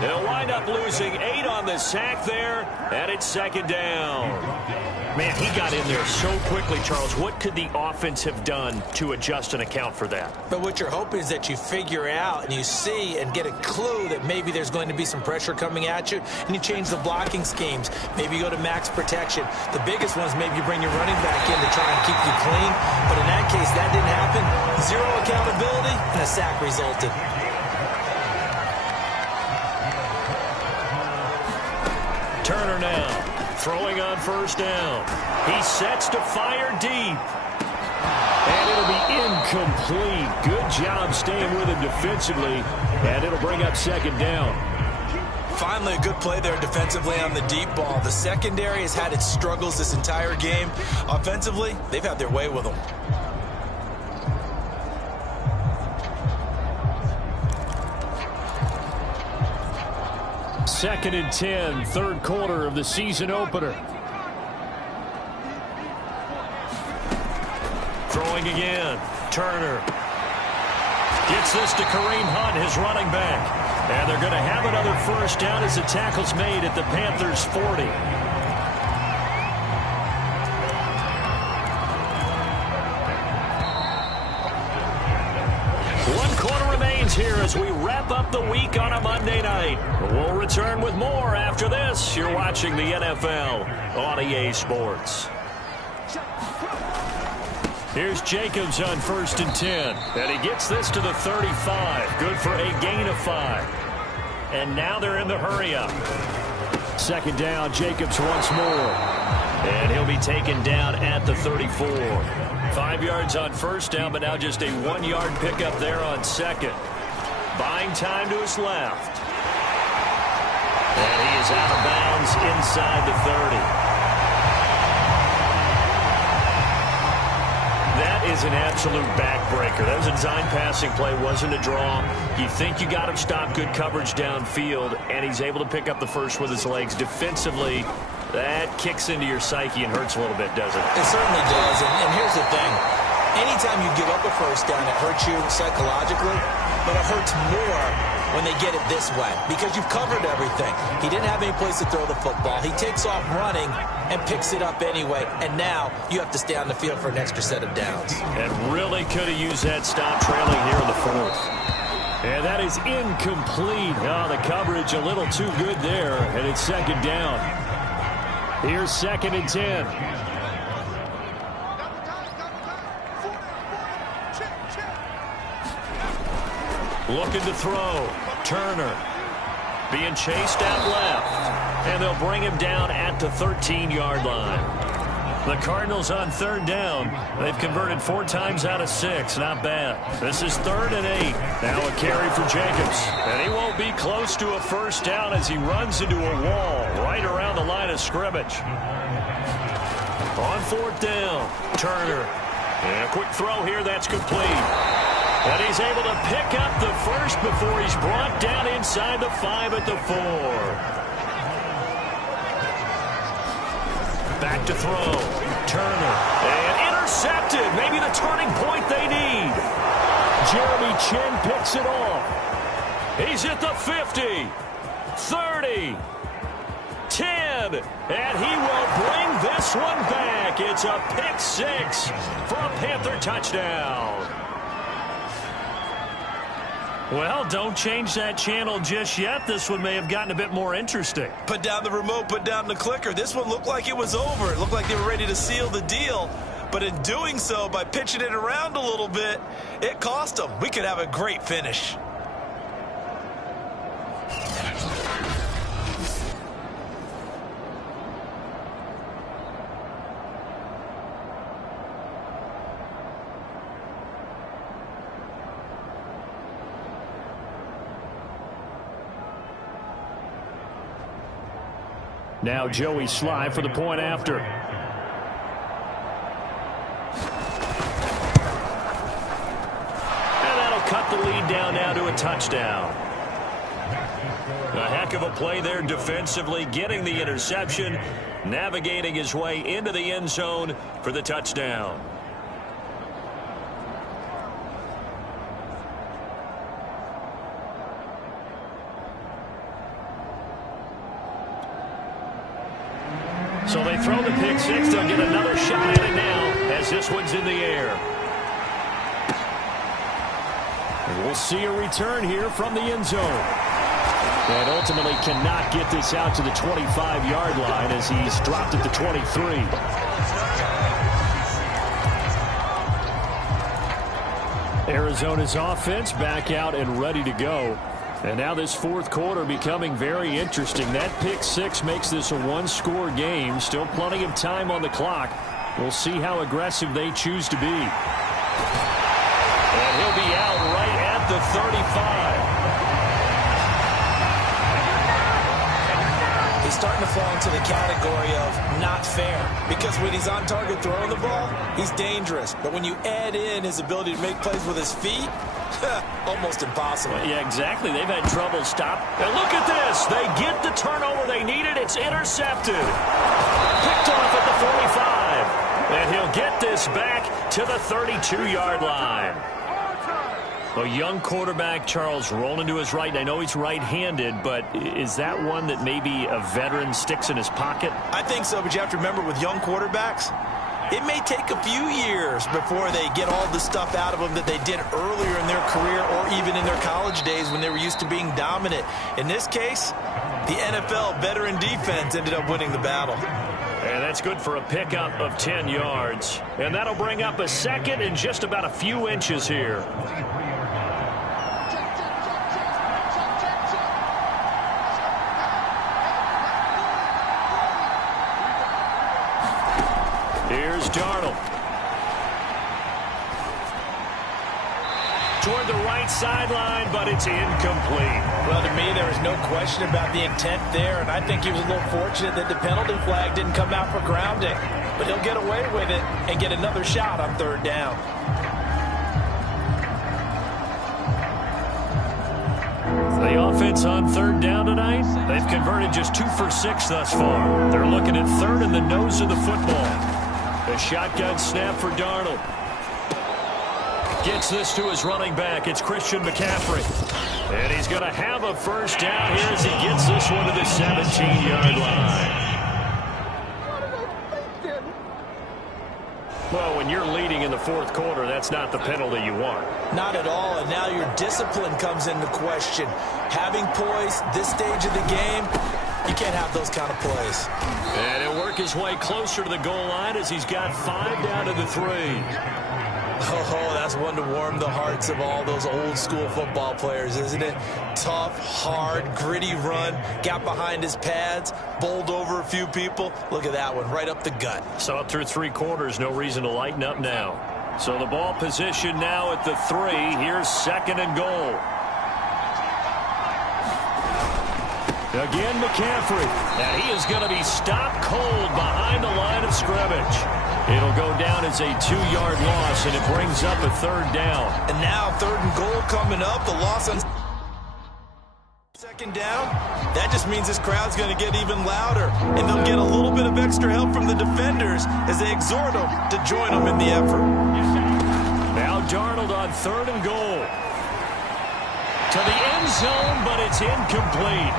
They'll wind up losing 8 on the sack there, and it's 2nd down. Man, he got in there so quickly, Charles. What could the offense have done to adjust and account for that? But what you're hoping is that you figure out and you see and get a clue that maybe there's going to be some pressure coming at you, and you change the blocking schemes. Maybe you go to max protection. The biggest one is maybe you bring your running back in to try and keep you clean. But in that case, that didn't happen. 0 accountability, and a sack resulted. Turner now. Throwing on 1st down. He sets to fire deep. And it'll be incomplete. Good job staying with him defensively. And it'll bring up 2nd down. Finally, a good play there defensively on the deep ball. The secondary has had its struggles this entire game. Offensively, they've had their way with them. Second and 10, 3rd quarter of the season opener. Throwing again. Turner gets this to Kareem Hunt, his running back. And they're going to have another 1st down as the tackle's made at the Panthers' 40. Here as we wrap up the week on a Monday night. We'll return with more after this. You're watching the NFL on EA Sports. Here's Jacobs on 1st and 10. And he gets this to the 35. Good for a gain of 5. And now they're in the hurry-up. 2nd down, Jacobs once more. And he'll be taken down at the 34. 5 yards on 1st down, but now just a 1-yard pickup there on 2nd. Buying time to his left. And he is out of bounds inside the 30. That is an absolute backbreaker. That was a design passing play, wasn't a draw. You think you got him stopped, good coverage downfield, and he's able to pick up the 1st with his legs. Defensively, that kicks into your psyche and hurts a little bit, doesn't it? It certainly does, and here's the thing. Anytime you give up a 1st down, it hurts you psychologically, but it hurts more when they get it this way because you've covered everything. He didn't have any place to throw the football. He takes off running and picks it up anyway, and now you have to stay on the field for an extra set of downs. And really could have used that stop trailing here in the fourth. And that is incomplete. Oh, the coverage a little too good there, and it's second down. Here's 2nd and 10. Looking to throw. Turner being chased out left. And they'll bring him down at the 13-yard line. The Cardinals on 3rd down. They've converted 4 times out of 6. Not bad. This is 3rd and 8. Now a carry for Jacobs. And he won't be close to a first down as he runs into a wall right around the line of scrimmage. On 4th down, Turner. And a quick throw here. That's complete. And he's able to pick up the first before he's brought down inside the 5 at the 4. Back to throw. Turner. And intercepted. Maybe the turning point they need. Jeremy Chin picks it off. He's at the 50. 30. 10. And he will bring this one back. It's a pick 6 for a Panther touchdown. Well, don't change that channel just yet. This one may have gotten a bit more interesting. Put down the remote, put down the clicker. This one looked like it was over. It looked like they were ready to seal the deal. But in doing so, by pitching it around a little bit, it cost them. We could have a great finish. Now Joey Sly for the point after. And that'll cut the lead down now to a touchdown. A heck of a play there defensively, getting the interception, navigating his way into the end zone for the touchdown. So they throw the pick 6. They'll get another shot at it now as this one's in the air. And we'll see a return here from the end zone. And ultimately cannot get this out to the 25-yard line as he's dropped at the 23. Arizona's offense back out and ready to go. And now this fourth quarter becoming very interesting. That pick 6 makes this a one-score game. Still plenty of time on the clock. We'll see how aggressive they choose to be. And he'll be out right at the 35. He's starting to fall into the category of not fair. Because when he's on target throwing the ball, he's dangerous. But when you add in his ability to make plays with his feet, almost impossible. Yeah, exactly. They've had trouble stop. And look at this. They get the turnover they needed. It's intercepted. Picked off at the 45. And he'll get this back to the 32-yard line. A young quarterback, Charles, rolling to his right. I know he's right-handed, but is that one that maybe a veteran sticks in his pocket? I think so, but you have to remember with young quarterbacks, it may take a few years before they get all the stuff out of them that they did earlier in their career or even in their college days when they were used to being dominant. In this case, the NFL veteran defense ended up winning the battle. And that's good for a pickup of 10 yards. And that'll bring up a second and just about a few inches here. Here's Darnold. Toward the right sideline, but it's incomplete. Well, to me, there was no question about the intent there, and I think he was a little fortunate that the penalty flag didn't come out for grounding. But he'll get away with it and get another shot on 3rd down. The offense on 3rd down tonight, they've converted just 2 for 6 thus far. They're looking at 3rd in the nose of the football. A shotgun snap for Darnold. Gets this to his running back. It's Christian McCaffrey. And he's going to have a first down here as he gets this one to the 17-yard line. Well, when you're leading in the fourth quarter, that's not the penalty you want. Not at all, and now your discipline comes into question. Having poise this stage of the game, you can't have those kind of plays. And he'll work his way closer to the goal line as he's got 5 down to the 3. Oh, that's one to warm the hearts of all those old school football players, isn't it? Tough, hard, gritty run, got behind his pads, bowled over a few people. Look at that one, right up the gut. So up through 3 quarters, no reason to lighten up now. So the ball position now at the 3. Here's 2nd and goal. Again, McCaffrey. And he is going to be stopped cold behind the line of scrimmage. It'll go down as a 2-yard loss, and it brings up a 3rd down. And now 3rd and goal coming up. The loss on 2nd down. That just means this crowd's going to get even louder. And they'll get a little bit of extra help from the defenders as they exhort them to join them in the effort. Now Darnold on 3rd and goal. To the end zone, but it's incomplete.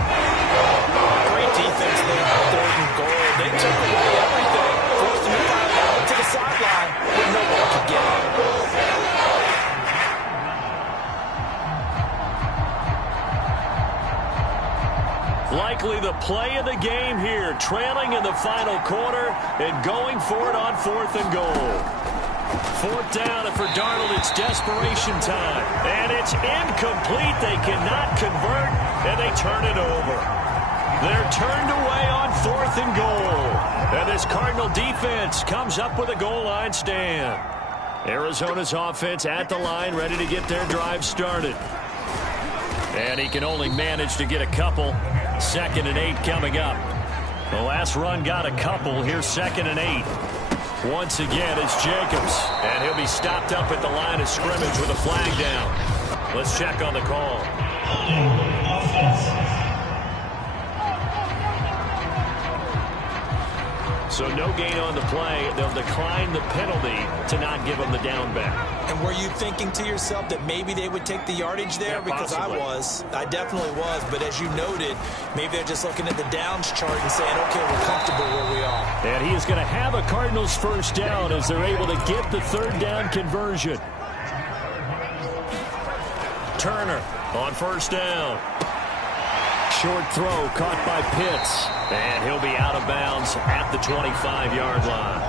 Great defense there on 3rd and goal. They took away everything. Forced him to fire out to the sideline where no one could get it. Likely the play of the game here, trailing in the final quarter and going for it on 4th and goal. 4th down, and for Darnold, it's desperation time. And it's incomplete. They cannot convert, and they turn it over. They're turned away on 4th and goal. And this Cardinal defense comes up with a goal line stand. Arizona's offense at the line, ready to get their drive started. And he can only manage to get a couple. 2nd and 8 coming up. The last run got a couple. Here's 2nd and 8. Once again, it's Jacobs. And he'll be stopped up at the line of scrimmage with a flag down. Let's check on the call. So no gain on the play. They'll decline the penalty to not give him the down back. And were you thinking to yourself that maybe they would take the yardage there? Yeah, because possibly. I definitely was. But as you noted, maybe they're just looking at the downs chart and saying, okay, we're comfortable where we are. And he is going to have a Cardinals first down as they're able to get the 3rd down conversion. Turner on 1st down. Short throw caught by Pitts. And he'll be out of bounds at the 25-yard line.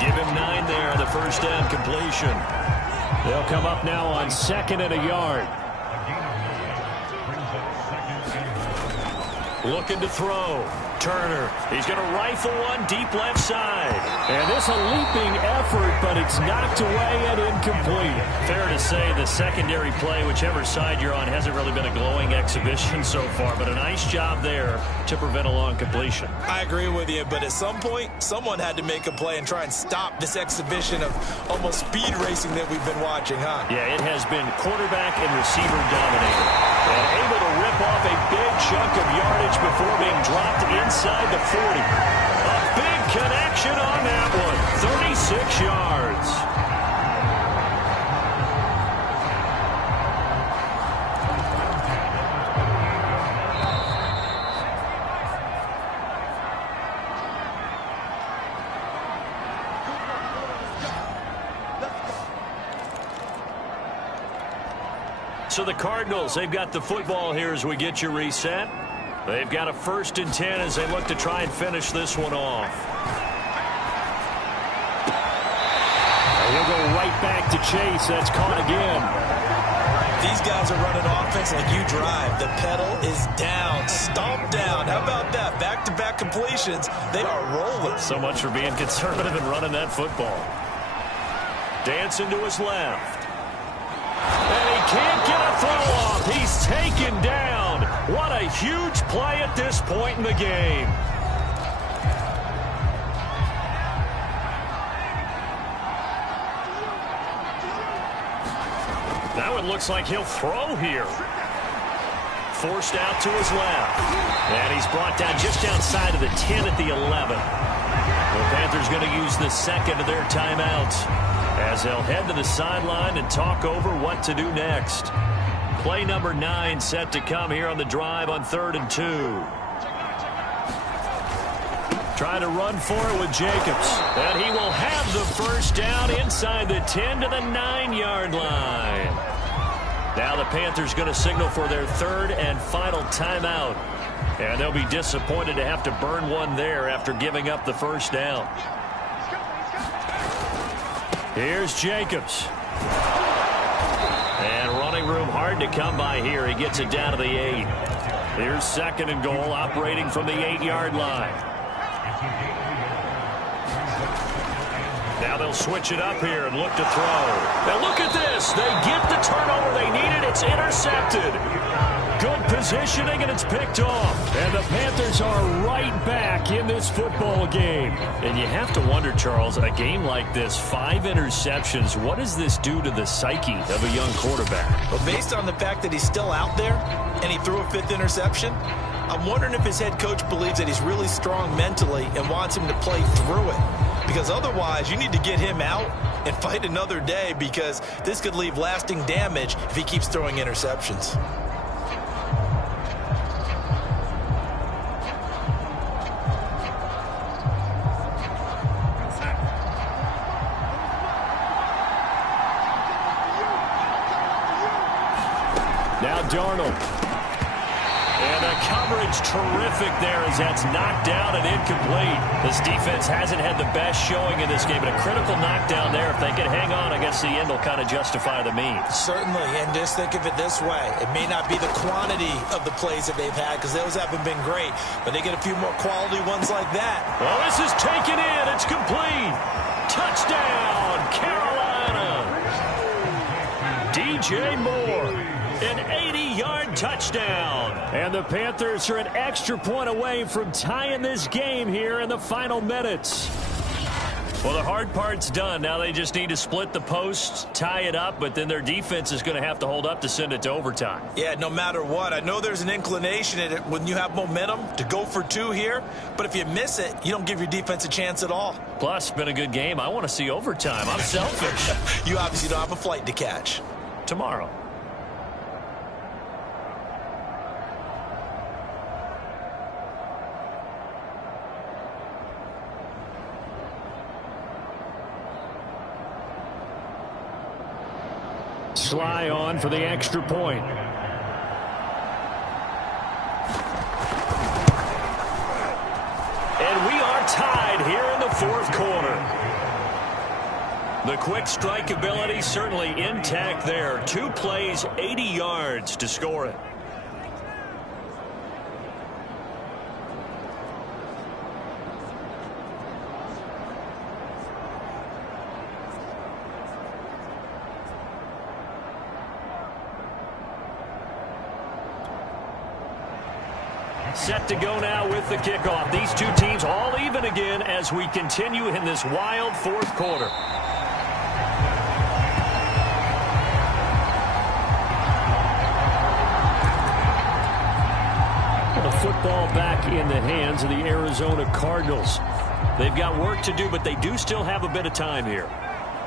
Give him 9 there on the first down completion. They'll come up now on 2nd and a yard. Looking to throw. Turner. He's going to rifle one deep left side. And this a leaping effort, but it's knocked away and incomplete. Fair to say the secondary play, whichever side you're on, hasn't really been a glowing exhibition so far, but a nice job there to prevent a long completion. I agree with you, but at some point, someone had to make a play and try and stop this exhibition of almost speed racing that we've been watching, huh? Yeah, it has been quarterback and receiver dominated. And able to rip off a big chunk of yardage before being dropped inside the 40. A big connection on that one. 36 yards. So the Cardinals, they've got the football here as we get you reset. They've got a 1st and 10 as they look to try and finish this one off. He'll go right back to Chase. That's caught again. These guys are running offense like you drive. The pedal is down, stomped down. How about that? Back-to-back completions. They are rolling. So much for being conservative and running that football. Dancing to his left. And he can't get a throw off. He's taken down. What a huge play at this point in the game. Now it looks like he'll throw here. Forced out to his left. And he's brought down just outside of the 10 at the 11. The Panthers going to use the 2nd of their timeouts. as they'll head to the sideline and talk over what to do next. Play number 9 set to come here on the drive on 3rd and 2. Trying to run for it with Jacobs. And he will have the first down inside the 10 to the 9-yard line. Now the Panthers going to signal for their 3rd and final timeout. And they'll be disappointed to have to burn one there after giving up the first down. Here's Jacobs. And running room hard to come by here. He gets it down to the 8. Here's 2nd and goal, operating from the 8-yard line. Now they'll switch it up here and look to throw. Now look at this. They get the turnover they needed. It's intercepted. Good positioning, and it's picked off. And the Panthers are right back in this football game. And you have to wonder, Charles, a game like this, 5 interceptions, what does this do to the psyche of a young quarterback? Well, based on the fact that he's still out there and he threw a 5th interception, I'm wondering if his head coach believes that he's really strong mentally and wants him to play through it. Because otherwise, you need to get him out and fight another day, because this could leave lasting damage if he keeps throwing interceptions. Now Darnold. And the coverage terrific there as that's knocked down and incomplete. This defense hasn't had the best showing in this game, but a critical knockdown there. If they can hang on, I guess the end will kind of justify the means. Certainly, and just think of it this way. It may not be the quantity of the plays that they've had, because those haven't been great, but they get a few more quality ones like that. Well, this is taken in. It's complete. Touchdown, Carolina. DJ Moore. An 80-yard touchdown. And the Panthers are an extra point away from tying this game here in the final minutes. Well, the hard part's done. Now they just need to split the posts, tie it up, but then their defense is going to have to hold up to send it to overtime. Yeah, no matter what. I know there's an inclination in it when you have momentum to go for 2 here, but if you miss it, you don't give your defense a chance at all. Plus, been a good game. I want to see overtime. I'm selfish. You obviously don't have a flight to catch. Tomorrow. Sly on for the extra point. And we are tied here in the 4th quarter. The quick strike ability certainly intact there. 2 plays, 80 yards to score it. Set to go now with the kickoff. These 2 teams all even again as we continue in this wild 4th quarter. The football back in the hands of the Arizona Cardinals. They've got work to do, but they do still have a bit of time here.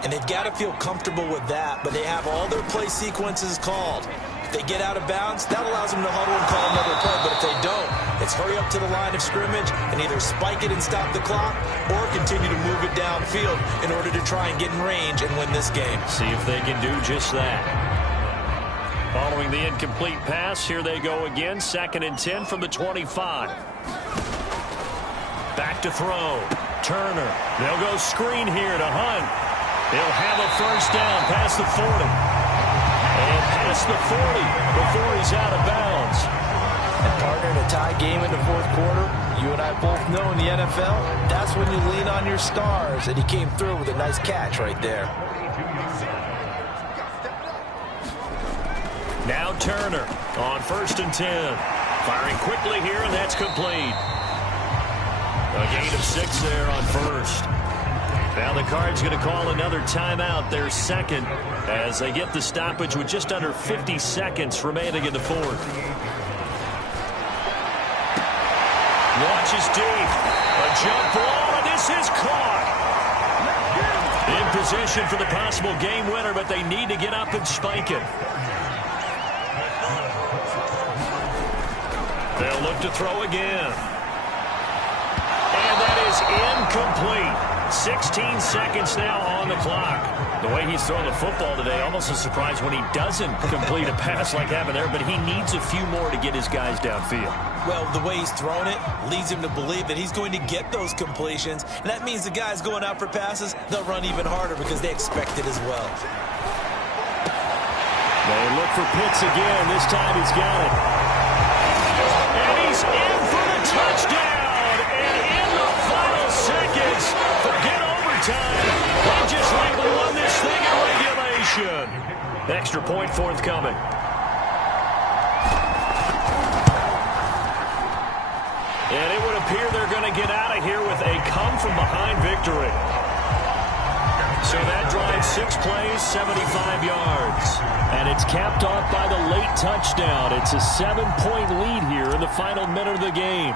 And they've got to feel comfortable with that, but they have all their play sequences called. If they get out of bounds, that allows them to huddle and call another play. But if they don't, it's hurry up to the line of scrimmage and either spike it and stop the clock or continue to move it downfield in order to try and get in range and win this game. See if they can do just that. Following the incomplete pass, here they go again. 2nd and 10 from the 25. Back to throw. Turner. They'll go screen here to Hunt. He'll have a first down past the 40. And past the 40 before he's out of bounds. And partner, in a tie game in the 4th quarter, you and I both know in the NFL, that's when you lean on your stars. And he came through with a nice catch right there. Now Turner on 1st and 10. Firing quickly here, and that's complete. A gain of 6 there on 1st. Now the Cards going to call another timeout, their 2nd, as they get the stoppage with just under 50 seconds remaining in the 4th. Launches deep. A jump ball, and this is caught. In position for the possible game winner, but they need to get up and spike it. They'll look to throw again. And that is incomplete. 16 seconds now on the clock. The way he's throwing the football today, almost a surprise when he doesn't complete a pass like happened there, but he needs a few more to get his guys downfield. Well, the way he's thrown it leads him to believe that he's going to get those completions, and that means the guys going out for passes, they'll run even harder because they expect it as well. They look for Pitts again. This time he's got it. And he's in for the touchdown. And in the final seconds, forget overtime. They just likely won this thing in regulation. Extra point forthcoming. And it would appear they're going to get out of here with a come-from-behind victory. So that drive, 6 plays, 75 yards. And it's capped off by the late touchdown. It's a 7-point lead here in the final minute of the game.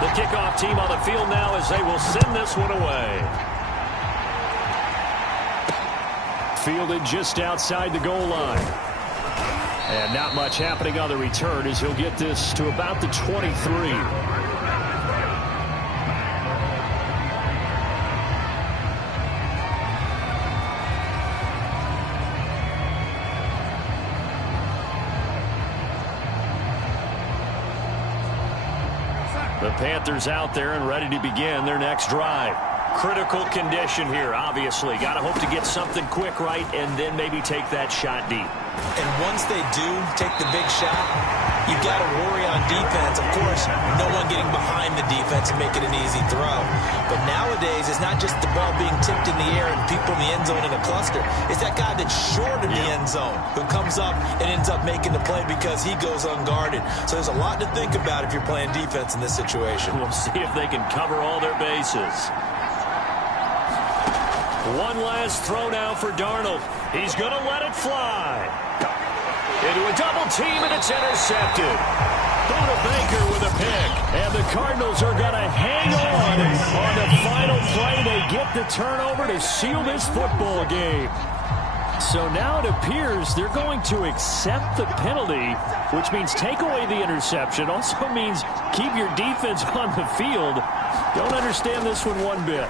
The kickoff team on the field now as they will send this one away. Fielded just outside the goal line. And not much happening on the return as he'll get this to about the 23. The Panthers out there and ready to begin their next drive. Critical condition here, obviously. Got to hope to get something quick right and then maybe take that shot deep. And once they do take the big shot, you've got to worry on defense. Of course, no one getting behind the defense and make it an easy throw. But nowadays, it's not just the ball being tipped in the air and people in the end zone in a cluster. It's that guy that's short of the end zone who comes up and ends up making the play because he goes unguarded. So there's a lot to think about if you're playing defense in this situation. We'll see if they can cover all their bases. One last throw now for Darnold. He's going to let it fly. Into a double team, and it's intercepted. Buda Baker with a pick. And the Cardinals are going to hang on the final play. They get the turnover to seal this football game. So now it appears they're going to accept the penalty, which means take away the interception. Also means keep your defense on the field. Don't understand this one bit.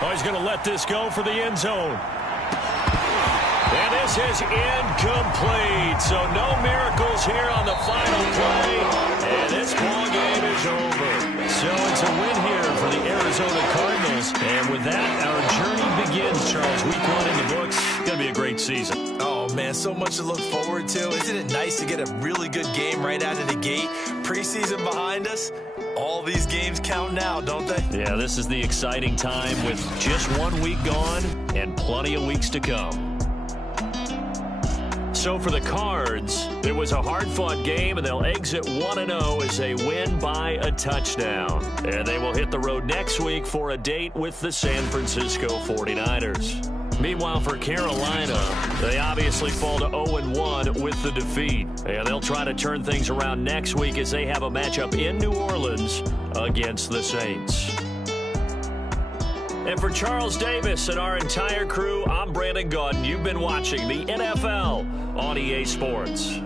Oh, he's going to let this go for the end zone. And this is incomplete. So no miracles here on the final play. And this ball game is over. So it's a win here for the Arizona Cardinals. And with that, our journey begins, Charles. Week 1 in the books. It's going to be a great season. Oh, man, so much to look forward to. Isn't it nice to get a really good game right out of the gate? Preseason behind us. All these games count now, don't they? Yeah, this is the exciting time with just 1 week gone and plenty of weeks to come. So for the Cards, it was a hard-fought game, and they'll exit 1-0 as they win by a touchdown. And they will hit the road next week for a date with the San Francisco 49ers. Meanwhile, for Carolina, they obviously fall to 0-1 with the defeat. And they'll try to turn things around next week as they have a matchup in New Orleans against the Saints. And for Charles Davis and our entire crew, I'm Brandon Gaudin. You've been watching the NFL on EA Sports.